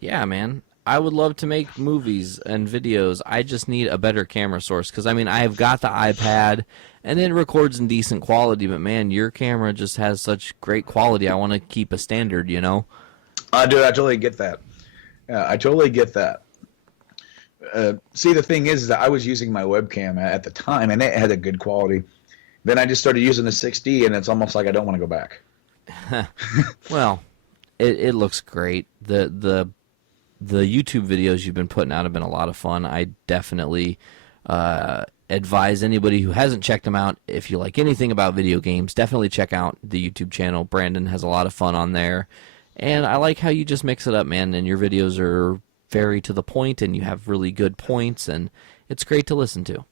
Yeah, man. I would love to make movies and videos. I just need a better camera source because, I have got the iPad and it records in decent quality, but, man, your camera just has such great quality. I want to keep a standard, I do. I totally get that. I totally get that. See, the thing is that I was using my webcam at the time, and it had a good quality. Then I just started using the 6D, and it's almost like I don't want to go back. Well, it looks great. The YouTube videos you've been putting out have been a lot of fun. I definitely advise anybody who hasn't checked them out, if you like anything about video games, definitely check out the YouTube channel. Brandon has a lot of fun on there. And I like how you just mix it up, man, and your videos are very to the point, and you have really good points, and it's great to listen to.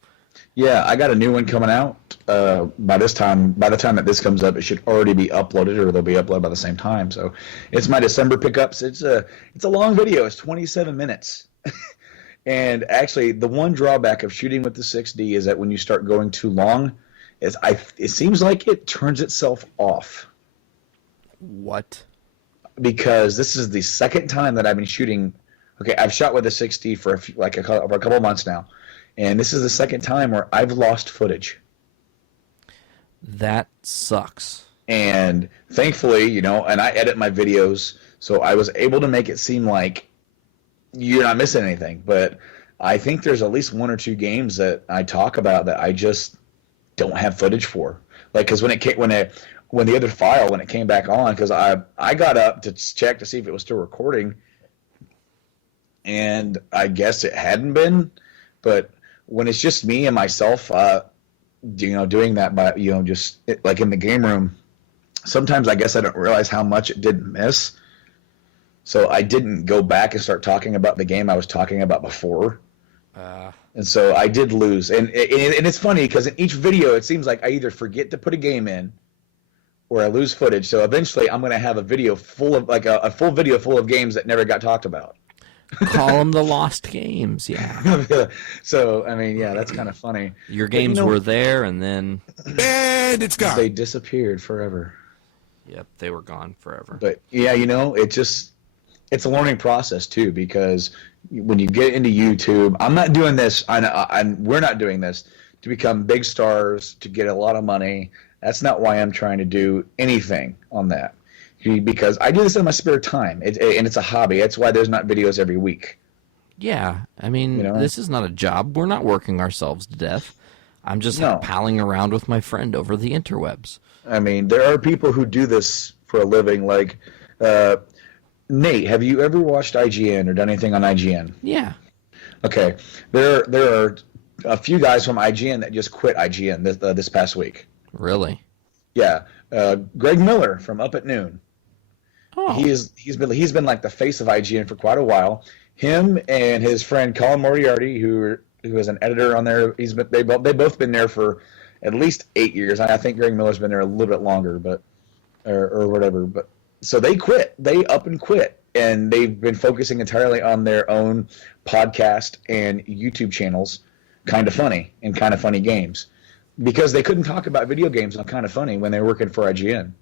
Yeah, I got a new one coming out. By the time that this comes up, it should already be uploaded, or they'll be uploaded by the same time. So it's my December pickups. It's a long video. It's 27 minutes. And actually, the one drawback of shooting with the 6D is that when you start going too long, it seems like it turns itself off. What? Because this is the second time that I've been shooting. Okay, I've shot with a 6D for a couple of months now. And this is the second time where I've lost footage. That sucks. And thankfully, and I edit my videos, so I was able to make it seem like you're not missing anything. But I think there's at least one or two games that I talk about that I just don't have footage for. Like, because when the other file, when it came back on, because I got up to check to see if it was still recording, and I guess it hadn't been, but when it's just me and myself, doing that by, just like in the game room, sometimes I guess I don't realize how much it did miss. So I didn't go back and start talking about the game I was talking about before. And so I did lose. And it's funny because in each video, it seems like I either forget to put a game in or I lose footage. So eventually I'm going to have a video full of, like a full video full of games that never got talked about. Call them the lost games, yeah. So, that's kind of funny. Your games were there, and then... And it's gone. They disappeared forever. Yep, they were gone forever. But, yeah, it's a learning process, too, because when you get into YouTube... I'm not doing this, we're not doing this to become big stars, to get a lot of money. That's not why I'm trying to do anything on that. Because I do this in my spare time, and it's a hobby. That's why there's not videos every week. Yeah, this is not a job. We're not working ourselves to death. I'm just palling around with my friend over the interwebs. There are people who do this for a living. Like, Nate, have you ever watched IGN or done anything on IGN? Yeah. Okay, there are a few guys from IGN that just quit IGN this past week. Really? Yeah, Greg Miller from Up at Noon. Oh. He's been like the face of IGN for quite a while. Him and his friend Colin Moriarty, who is an editor on there, they both been there for at least 8 years. I think Greg Miller's been there a little bit longer, but or whatever. But so they quit. They up and quit, and they've been focusing entirely on their own podcast and YouTube channels, Kind of Funny and Kind of Funny Games, because they couldn't talk about video games on Kind of Funny when they were working for IGN.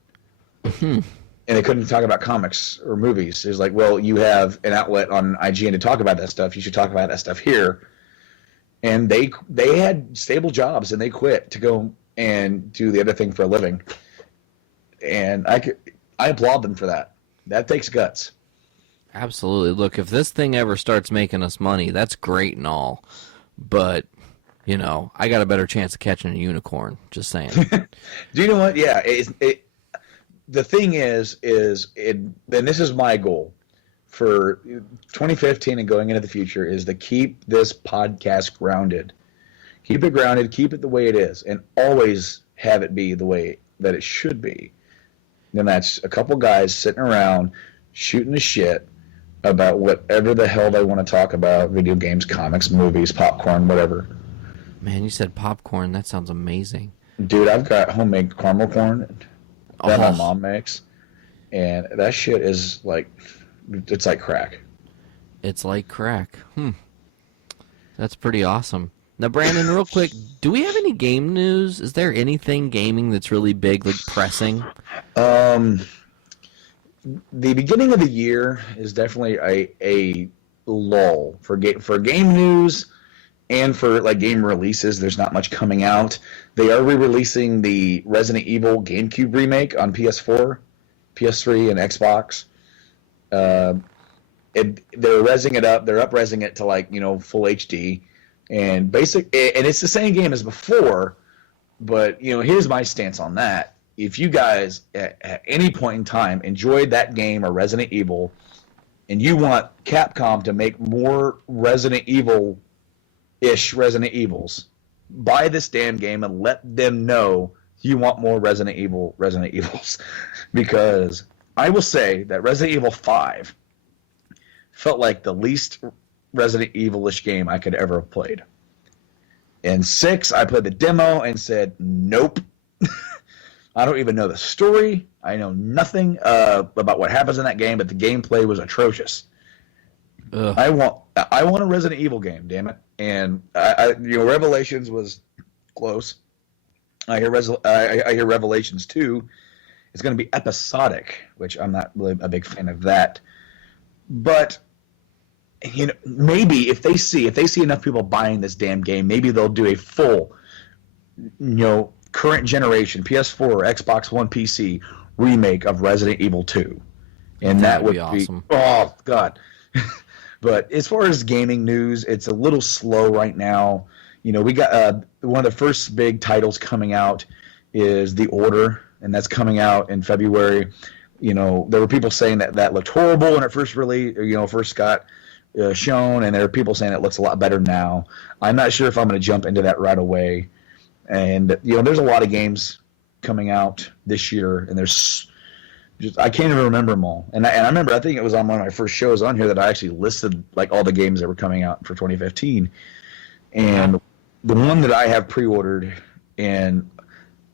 And they couldn't talk about comics or movies. It's like, well, you have an outlet on IGN to talk about that stuff. You should talk about that stuff here. And they had stable jobs, and they quit to go and do the other thing for a living. And I applaud them for that. That takes guts. Absolutely. Look, if this thing ever starts making us money, that's great and all. But, you know, I got a better chance of catching a unicorn. Just saying. Do you know what? Yeah. The thing is, and this is my goal for 2015 and going into the future, is to keep this podcast grounded. Keep it grounded, keep it the way it is, and always have it be the way that it should be. And that's a couple guys sitting around shooting the shit about whatever the hell they want to talk about, video games, comics, movies, popcorn, whatever. Man, you said popcorn. That sounds amazing. Dude, I've got homemade caramel corn that my mom makes, and that shit is like, it's like crack. It's like crack. That's pretty awesome. Now, Brandon, real quick, do we have any game news? Is there anything gaming that's really big, like pressing? The beginning of the year is definitely a lull for game news and for like game releases. There's not much coming out. They are re-releasing the Resident Evil GameCube remake on PS4, PS3, and Xbox. They're resing it up. They're up-resing it to like, you know, full HD. And it's the same game as before, but, you know, here's my stance on that. If you guys at any point in time enjoyed that game or Resident Evil, and you want Capcom to make more Resident Evil-ish Resident Evils, buy this damn game and let them know you want more Resident Evils. Because I will say that Resident Evil 5 felt like the least Resident Evil-ish game I could ever have played. And 6, I played the demo and said, nope. I don't even know the story. I know nothing about what happens in that game, but the gameplay was atrocious. Ugh. I want a Resident Evil game, damn it. And Revelations was close. I hear Revelations 2 is going to be episodic, which I'm not really a big fan of that. But you know, maybe if they see enough people buying this damn game, maybe they'll do a full, you know, current generation PS4, Xbox One, PC remake of Resident Evil 2, and that would be awesome. Oh God! But as far as gaming news, it's a little slow right now. You know, we got one of the first big titles coming out is The Order, and that's coming out in February. You know, there were people saying that looked horrible when it first first got shown, and there are people saying it looks a lot better now. I'm not sure if I'm going to jump into that right away. And you know, there's a lot of games coming out this year, and I can't even remember them all. And I remember, I think it was on one of my first shows on here that I actually listed like all the games that were coming out for 2015. And the one that I have pre-ordered and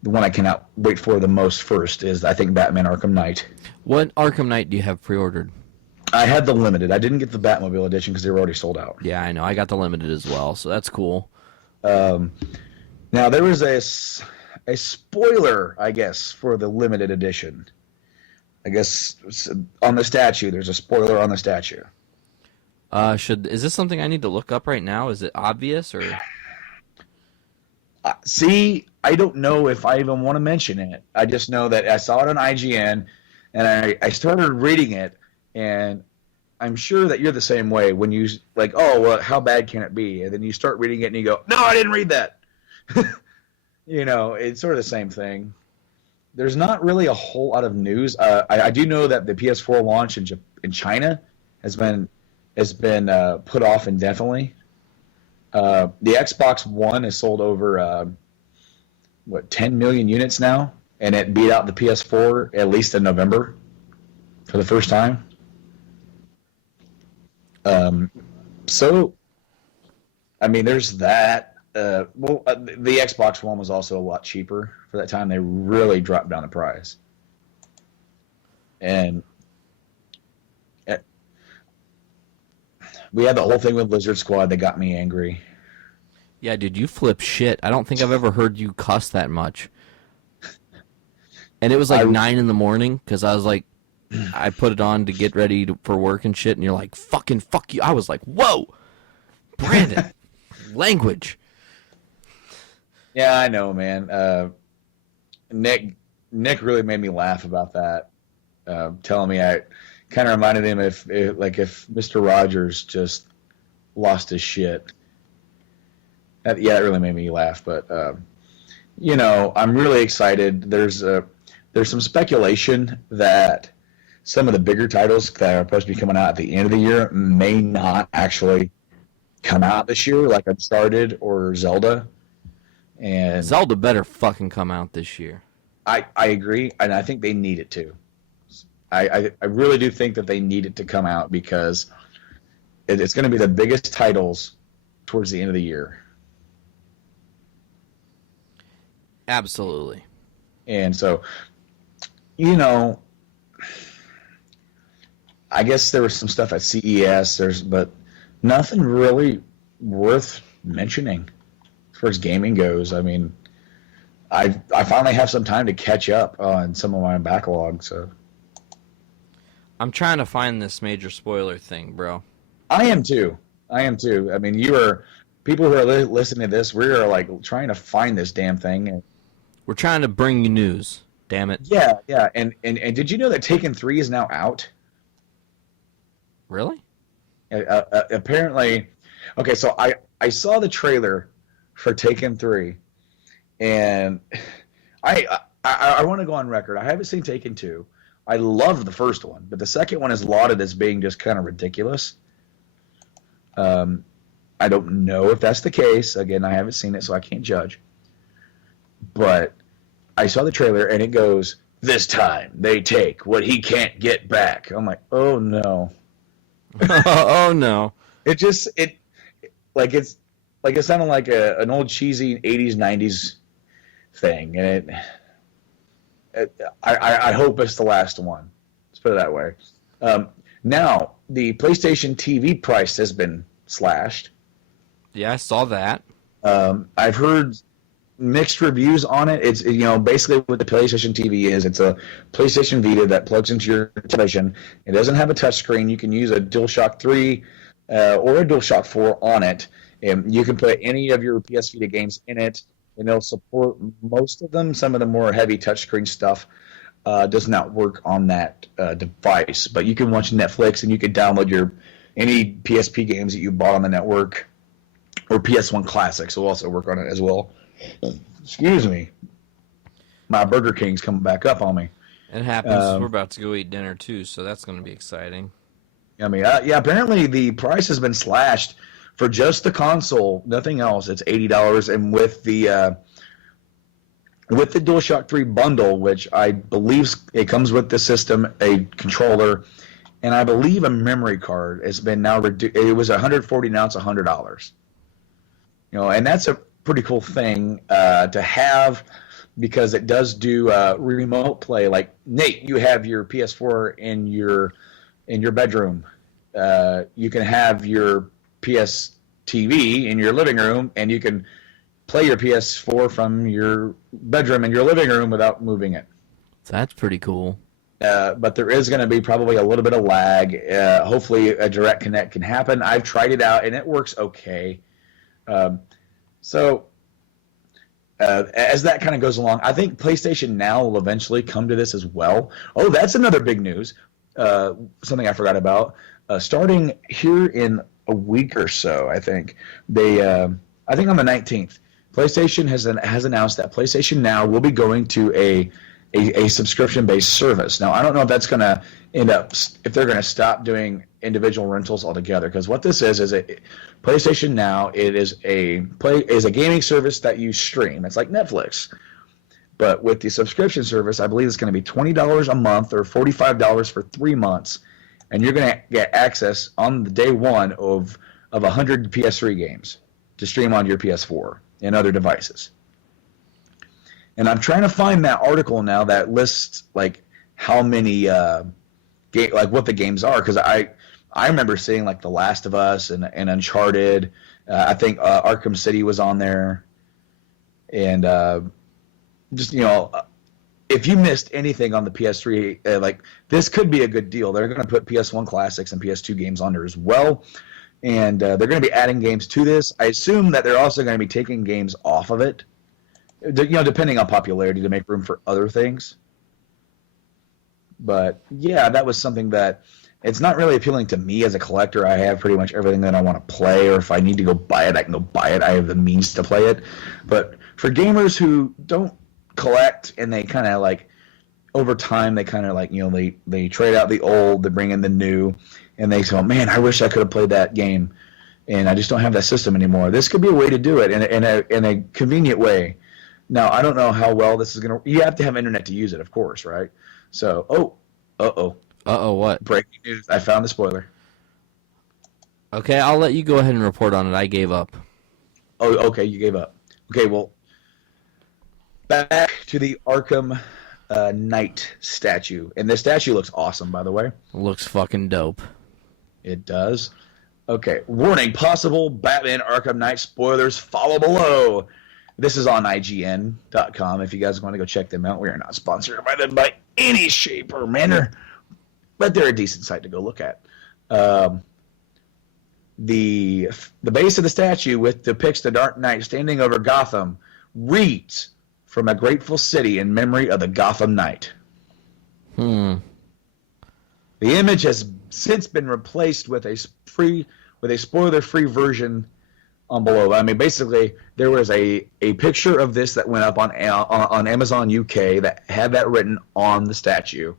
the one I cannot wait for the most first is, I think, Batman Arkham Knight. What Arkham Knight do you have pre-ordered? I had the limited. I didn't get the Batmobile edition because they were already sold out. Yeah, I know. I got the limited as well, so that's cool. Now, there was a spoiler, I guess, for the limited edition. I guess on the statue, there's a spoiler on the statue. Is this something I need to look up right now? Is it obvious or? See, I don't know if I even want to mention it. I just know that I saw it on IGN, and I started reading it, and I'm sure that you're the same way when you like, oh, well, how bad can it be? And then you start reading it, and you go, no, I didn't read that. You know, it's sort of the same thing. There's not really a whole lot of news. I do know that the PS4 launch in China has been put off indefinitely. The Xbox One has sold over 10 million units now, and it beat out the PS4 at least in November for the first time. So, I mean, there's that. The Xbox One was also a lot cheaper for that time. They really dropped down the price. And We had the whole thing with Lizard Squad that got me angry. Yeah, dude, you flip shit. I don't think I've ever heard you cuss that much. And it was like 9 in the morning because I was like, I put it on to get ready for work and shit, and you're like, fucking fuck you. I was like, whoa, Brandon, language. Yeah, I know, man. Nick really made me laugh about that, telling me I kind of reminded him if Mr. Rogers just lost his shit. That really made me laugh. But I'm really excited. There's some speculation that some of the bigger titles that are supposed to be coming out at the end of the year may not actually come out this year, like Uncharted or Zelda. And Zelda better fucking come out this year. I agree, and I think they need it to. I really do think that they need it to come out because it's going to be the biggest titles towards the end of the year. Absolutely. And so, I guess there was some stuff at CES, but nothing really worth mentioning as far as gaming goes. I mean, I finally have some time to catch up on some of my backlog. So I'm trying to find this major spoiler thing, bro. I am too. I mean, people who are listening to this, we are like trying to find this damn thing. We're trying to bring you news. Damn it. Yeah. And did you know that Taken 3 is now out? Really? Apparently. Okay, so I saw the trailer for Taken 3, and I want to go on record. I haven't seen Taken 2. I love the first one, but the second one is lauded as being just kind of ridiculous. I don't know if that's the case. Again, I haven't seen it, so I can't judge. But I saw the trailer, and it goes, "This time they take what he can't get back." I'm like, oh no. Oh no. It sounded like an old cheesy 80s 90s thing, and I hope it's the last one. Let's put it that way. Now the PlayStation TV price has been slashed. Yeah, I saw that. I've heard mixed reviews on it. It's basically what the PlayStation TV is. It's a PlayStation Vita that plugs into your television. It doesn't have a touchscreen. You can use a DualShock 3 or a DualShock 4 on it. You can put any of your PS Vita games in it, and it'll support most of them. Some of the more heavy touchscreen stuff does not work on that device. But you can watch Netflix, and you can download any PSP games that you bought on the network, or PS1 Classics will also work on it as well. Excuse me. My Burger King's coming back up on me. It happens. We're about to go eat dinner too, so that's going to be exciting. I mean, apparently the price has been slashed for just the console, nothing else. It's $80, and with the DualShock 3 bundle, which I believe it comes with the system, a controller, and I believe a memory card, has been now reduced. It was $140, now it's $100. And that's a pretty cool thing to have, because it does do remote play. Like, Nate, you have your PS4 in your bedroom. You can have your PS TV in your living room, and you can play your PS4 from your bedroom in your living room without moving it. That's pretty cool. But there is going to be probably a little bit of lag. Hopefully a direct connect can happen. I've tried it out, and it works okay. So as that kind of goes along, I think PlayStation Now will eventually come to this as well. Oh, that's another big news. Something I forgot about. Starting here in a week or so, I think I think on the 19th, PlayStation has announced that PlayStation Now will be going to a subscription-based service. Now, I don't know if that's going to end up, if they're going to stop doing individual rentals altogether, because what this is a PlayStation Now. It is a gaming service that you stream. It's like Netflix, but with the subscription service, I believe it's going to be $20 a month or $45 for 3 months, and you're going to get access on the day one of 100 PS3 games to stream on your PS4 and other devices. And I'm trying to find that article now that lists like how many like what the games are, because I remember seeing like The Last of Us and Uncharted. I think Arkham City was on there, and just if you missed anything on the PS3, like this could be a good deal. They're going to put PS1 classics and PS2 games on there as well, and they're going to be adding games to this. I assume that they're also going to be taking games off of it, depending on popularity, to make room for other things. But yeah, that was something that it's not really appealing to me as a collector. I have pretty much everything that I want to play, or if I need to go buy it, I can go buy it. I have the means to play it. But for gamers who don't collect, and they kind of like over time, they kind of like they trade out the old, they bring in the new, and they say, oh, man, I wish I could have played that game, and I just don't have that system anymore. This could be a way to do it in a convenient way. Now, I don't know how well this is going to... You have to have internet to use it, of course, right? So, what? Breaking news. I found the spoiler. Okay, I'll let you go ahead and report on it. I gave up. Oh, okay, you gave up. Okay, well, back to the Arkham Knight statue. And this statue looks awesome, by the way. Looks fucking dope. It does. Okay, warning, possible Batman Arkham Knight spoilers follow below. This is on IGN.com if you guys want to go check them out. We are not sponsored by them by any shape or manner, but they're a decent site to go look at. The base of the statue, which depicts the Dark Knight standing over Gotham, reads, "From a grateful city in memory of the Gotham Knight." The image has since been replaced with a spoiler-free version on below. I mean, basically, there was a picture of this that went up on Amazon UK that had that written on the statue,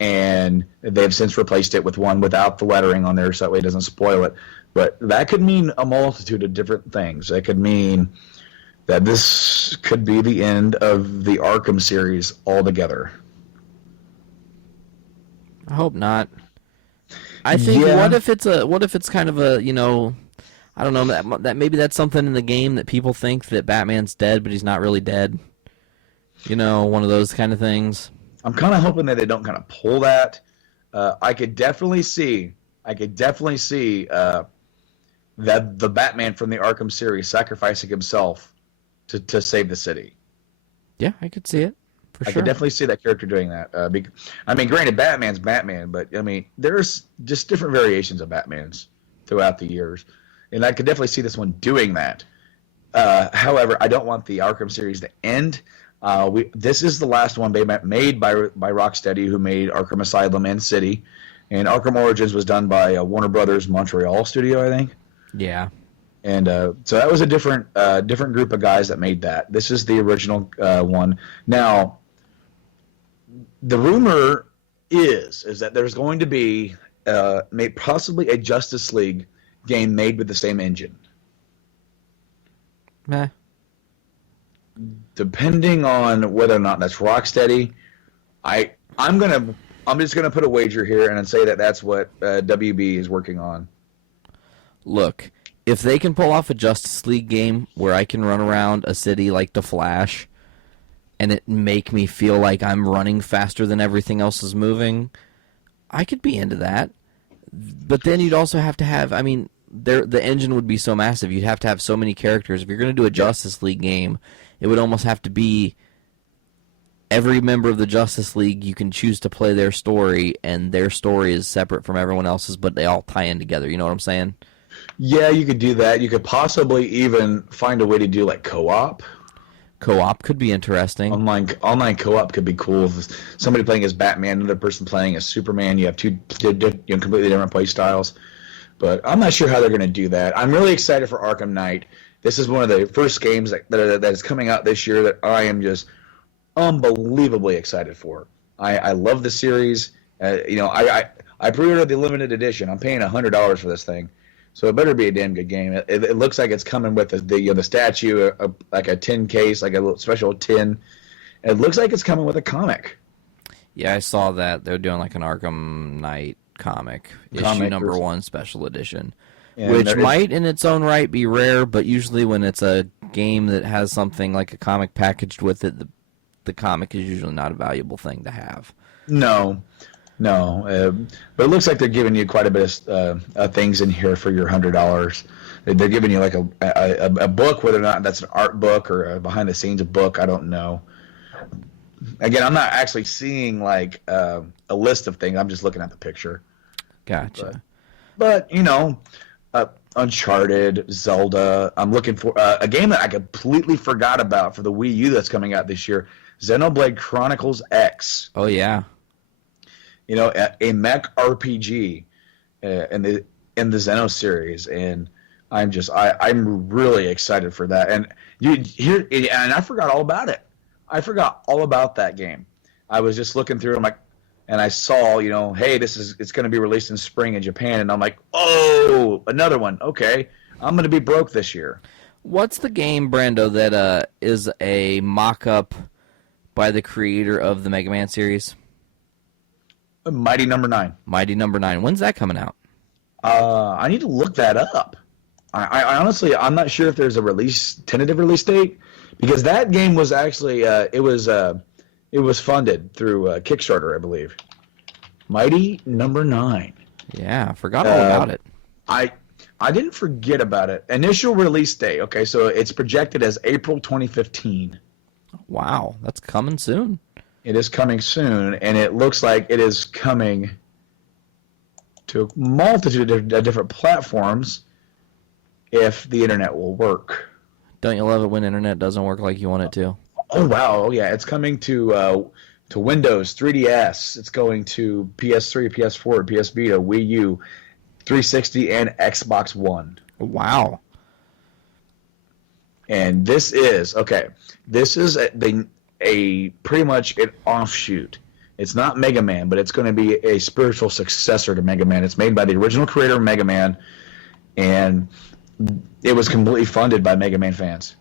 and they've since replaced it with one without the lettering on there, so that way it doesn't spoil it. But that could mean a multitude of different things. It could mean that this could be the end of the Arkham series altogether. I hope not. I think what if it's kind of a, I don't know, that maybe that's something in the game that people think that Batman's dead, but he's not really dead. One of those kind of things. I'm kind of hoping that they don't kind of pull that. I could definitely see that the Batman from the Arkham series sacrificing himself to save the city. Yeah, I could see it. For sure. I could definitely see that character doing that. Granted, Batman's Batman, but there's just different variations of Batmans throughout the years. And I could definitely see this one doing that. However, I don't want the Arkham series to end. This is the last one made by Rocksteady, who made Arkham Asylum and City. And Arkham Origins was done by Warner Brothers Montreal studio, I think. Yeah. And so that was a different group of guys that made that. This is the original one. Now, the rumor is that there's going to be possibly a Justice League game made with the same engine. Meh. Depending on whether or not that's Rocksteady, I'm just gonna put a wager here and say that that's what WB is working on. Look, if they can pull off a Justice League game where I can run around a city like the Flash, and it make me feel like I'm running faster than everything else is moving, I could be into that. But then you'd also have to have, the engine would be so massive. You'd have to have so many characters. If you're going to do a Justice League game, it would almost have to be every member of the Justice League you can choose to play their story, and their story is separate from everyone else's, but they all tie in together. You know what I'm saying? Yeah, you could do that. You could possibly even find a way to do like co-op. Co-op could be interesting. Online co-op could be cool. Somebody playing as Batman, another person playing as Superman. You have two completely different play styles. But I'm not sure how they're going to do that. I'm really excited for Arkham Knight. This is one of the first games that is coming out this year that I am just unbelievably excited for. I love the series. I pre-ordered the limited edition. I'm paying $100 for this thing, so it better be a damn good game. It looks like it's coming with the statue, like a tin case, like a little special tin. It looks like it's coming with a comic. Yeah, I saw that. They're doing like an Arkham Knight comic issue number 1 special edition. And which might in its own right be rare, but usually when it's a game that has something like a comic packaged with it, the comic is usually not a valuable thing to have. No. No, but it looks like they're giving you quite a bit of things in here for your $100. They're giving you like a book, whether or not that's an art book or a behind the scenes book. I don't know. Again, I'm not actually seeing like a list of things. I'm just looking at the picture. Gotcha. But Uncharted, Zelda. I'm looking for a game that I completely forgot about for the Wii U that's coming out this year. Xenoblade Chronicles X. Oh yeah. A mech RPG in the Xeno series, and I'm really excited for that. And I forgot all about it. I forgot all about that game. I was just looking through. And I saw, hey, it's going to be released in spring in Japan, and I'm like, oh, another one. Okay, I'm going to be broke this year. What's the game, Brando, that is a mock-up by the creator of the Mega Man series? Mighty Number 9. Mighty Number 9. When's that coming out? I need to look that up. I honestly, I'm not sure if there's a tentative release date, because that game was actually it was funded through Kickstarter, I believe. Mighty Number 9. Yeah, I forgot all about it. I didn't forget about it. Initial release date. Okay, so it's projected as April 2015. Wow, that's coming soon. It is coming soon, and it looks like it is coming to a multitude of different platforms if the internet will work. Don't you love it when internet doesn't work like you want it to? Oh, wow. Oh, yeah. It's coming to Windows, 3DS. It's going to PS3, PS4, PS Vita, Wii U, 360, and Xbox One. Wow. And this is a pretty much an offshoot. It's not Mega Man, but it's going to be a spiritual successor to Mega Man. It's made by the original creator of Mega Man, and it was completely funded by Mega Man fans.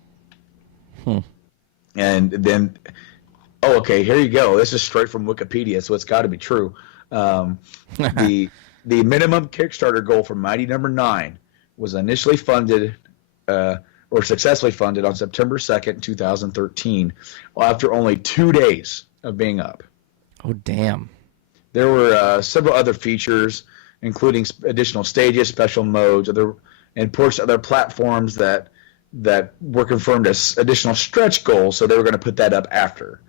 And then, okay, here you go. This is straight from Wikipedia, so it's got to be true. The minimum Kickstarter goal for Mighty Number 9 was initially funded or successfully funded on September 2nd, 2013, after only 2 days of being up. Oh, damn. There were several other features, including additional stages, special modes, and ports to other platforms that were confirmed as additional stretch goals, so they were going to put that up after.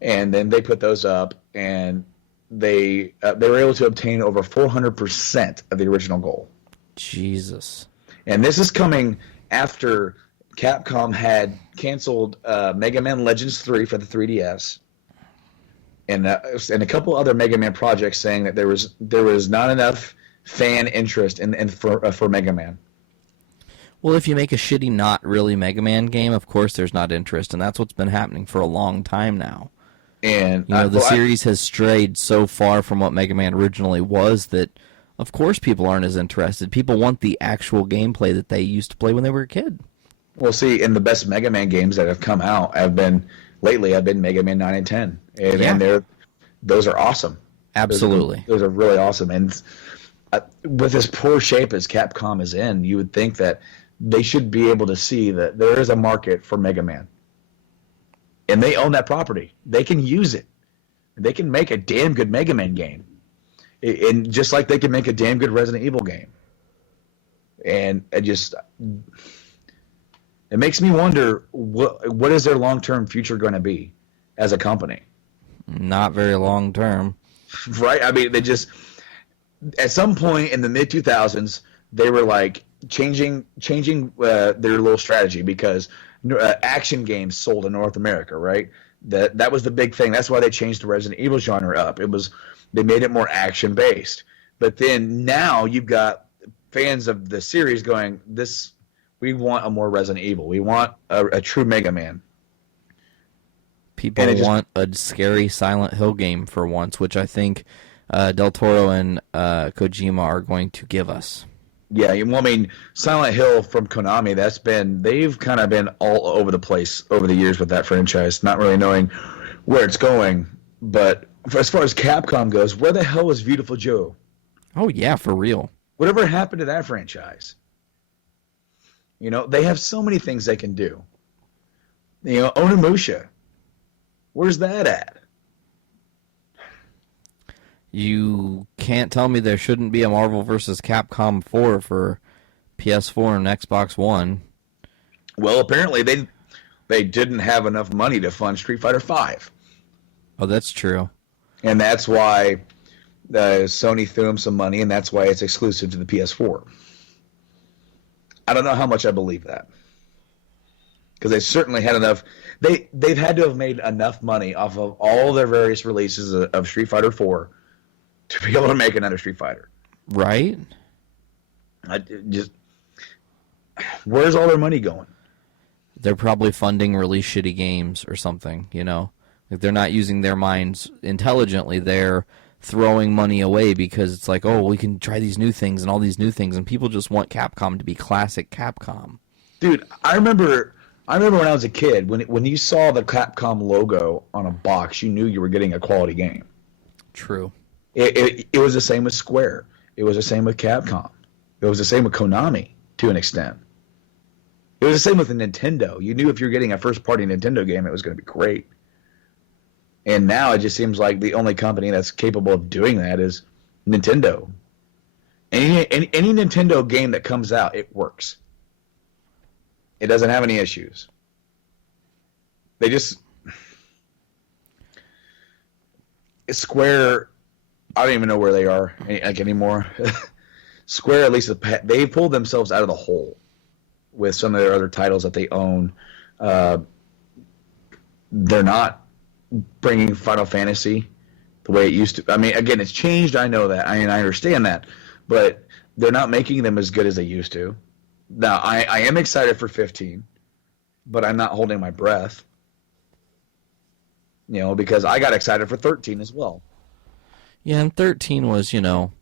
And then they put those up, and they were able to obtain over 400% of the original goal. Jesus. And this is coming after Capcom had canceled Mega Man Legends 3 for the 3DS, and a couple other Mega Man projects, saying that there was not enough fan interest for Mega Man. Well, if you make a shitty, not really Mega Man game, of course there's not interest, and that's what's been happening for a long time now. And the series has strayed so far from what Mega Man originally was that, of course, people aren't as interested. People want the actual gameplay that they used to play when they were a kid. Well, see, and the best Mega Man games that have come out have been Mega Man 9 and 10, and those are awesome. Absolutely, those are really awesome. And with as poor shape as Capcom is in, you would think that they should be able to see that there is a market for Mega Man. And they own that property. They can use it. They can make a damn good Mega Man game. And just like they can make a damn good Resident Evil game. And it makes me wonder, what is their long-term future going to be as a company? Not very long-term. Right? I mean, at some point in the mid-2000s, they were like changing their little strategy, because action games sold in North America, right? That was the big thing. That's why they changed the Resident Evil genre up. They made it more action based. But then now you've got fans of the series going, we want a more Resident Evil. We want a true Mega Man. People want a scary Silent Hill game for once, which I think Del Toro and Kojima are going to give us. Yeah, well, I mean, Silent Hill from Konami, they've kind of been all over the place over the years with that franchise, not really knowing where it's going. But as far as Capcom goes, where the hell is Beautiful Joe? Oh, yeah, for real. Whatever happened to that franchise? They have so many things they can do. Onimusha, where's that at? You can't tell me there shouldn't be a Marvel vs. Capcom 4 for PS4 and Xbox One. Well, apparently they didn't have enough money to fund Street Fighter V. Oh, that's true. And that's why Sony threw them some money, and that's why it's exclusive to the PS4. I don't know how much I believe that. Because they certainly had enough. They've had to have made enough money off of all their various releases of Street Fighter 4 to be able to make another Street Fighter. Right? Where's all their money going? They're probably funding really shitty games or something, you know? Like they're not using their minds intelligently. They're throwing money away because it's like, oh, we can try these new things and all these new things, and people just want Capcom to be classic Capcom. Dude, I remember when I was a kid, when you saw the Capcom logo on a box, you knew you were getting a quality game. True. It was the same with Square. It was the same with Capcom. It was the same with Konami, to an extent. It was the same with Nintendo. You knew if you're getting a first-party Nintendo game, it was going to be great. And now it just seems like the only company that's capable of doing that is Nintendo. Any Nintendo game that comes out, it works. It doesn't have any issues. They just... Square... I don't even know where they are anymore. Square, at least, they pulled themselves out of the hole with some of their other titles that they own. They're not bringing Final Fantasy the way it used to. I mean, again, it's changed. I know that. I understand that. But they're not making them as good as they used to. Now, I am excited for 15, but I'm not holding my breath. You know, because I got excited for 13 as well. Yeah, and 13 was, you know,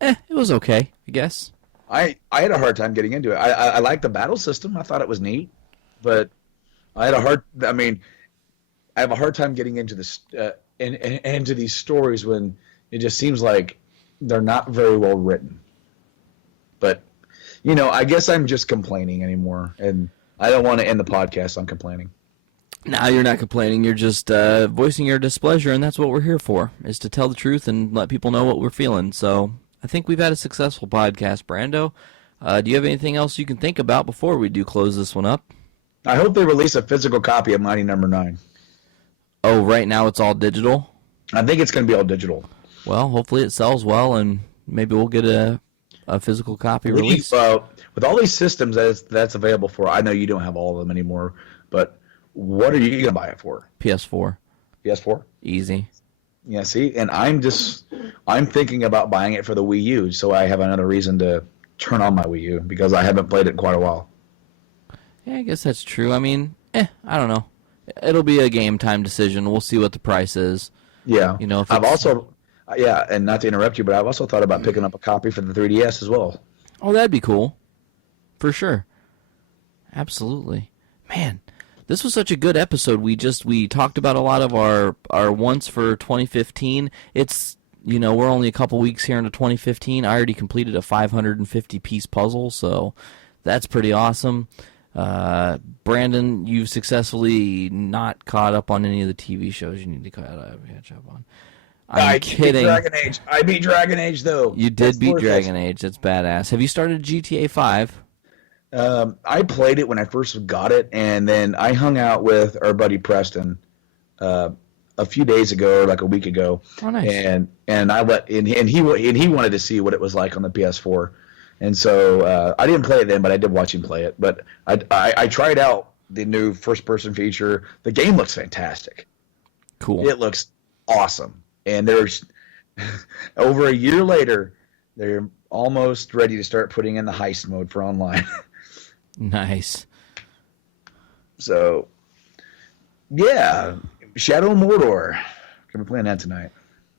it was okay, I guess. I had a hard time getting into it. I liked the battle system. I thought it was neat, but I have a hard time getting into this into these stories when it just seems like they're not very well written. But you know, I guess I'm just complaining anymore, and I don't want to end the podcast on complaining. No, you're not complaining. You're just voicing your displeasure, and that's what we're here for, is to tell the truth and let people know what we're feeling. So I think we've had a successful podcast, Brando. Do you have anything else you can think about before we do close this one up? I hope they release a physical copy of Mighty Number 9. Oh, right now it's all digital? I think it's going to be all digital. Well, hopefully it sells well, and maybe we'll get a physical copy released. With all these systems that's available for, I know you don't have all of them anymore, but what are you going to buy it for? PS4. PS4? Easy. Yeah, see? And I'm thinking about buying it for the Wii U, so I have another reason to turn on my Wii U, because I haven't played it in quite a while. Yeah, I guess that's true. I mean, I don't know. It'll be a game time decision. We'll see what the price is. Yeah. You know, if I've also, and not to interrupt you, but I've also thought about picking up a copy for the 3DS as well. Oh, that'd be cool. For sure. Absolutely. Man, this was such a good episode. We talked about a lot of our wants for 2015. It's, you know, we're only a couple weeks here into 2015. I already completed a 550-piece puzzle, so that's pretty awesome. Brandon, you've successfully not caught up on any of the TV shows you need to catch up on. I'm kidding. I beat Dragon Age, though. You did beat Dragon Age. That's badass. Have you started GTA 5? I played it when I first got it, and then I hung out with our buddy Preston a few days ago, or like a week ago. Oh, nice. And he wanted to see what it was like on the PS4, and so I didn't play it then, but I did watch him play it. But I tried out the new first-person feature. The game looks fantastic. Cool. It looks awesome, and there's over a year later, they're almost ready to start putting in the heist mode for online. Nice. So, yeah, Shadow of Mordor. Gonna be playing that tonight.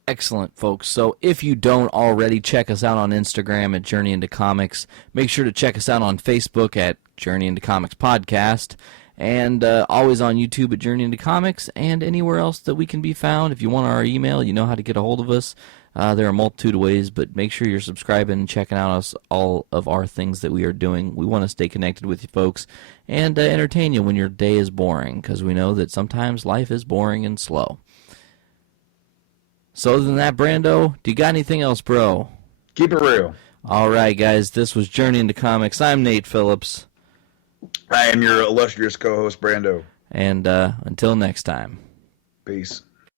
Excellent, folks. So if you don't already, check us out on Instagram at Journey Into Comics. Make sure to check us out on Facebook at Journey Into Comics Podcast. And always on YouTube at Journey Into Comics, and anywhere else that we can be found. If you want our email, you know how to get a hold of us. There are a multitude of ways, but make sure you're subscribing and checking out all of our things that we are doing. We want to stay connected with you folks and entertain you when your day is boring, because we know that sometimes life is boring and slow. So other than that, Brando, do you got anything else, bro? Keep it real. All right, guys, this was Journey into Comics. I'm Nate Phillips. I am your illustrious co-host, Brando. And until next time. Peace.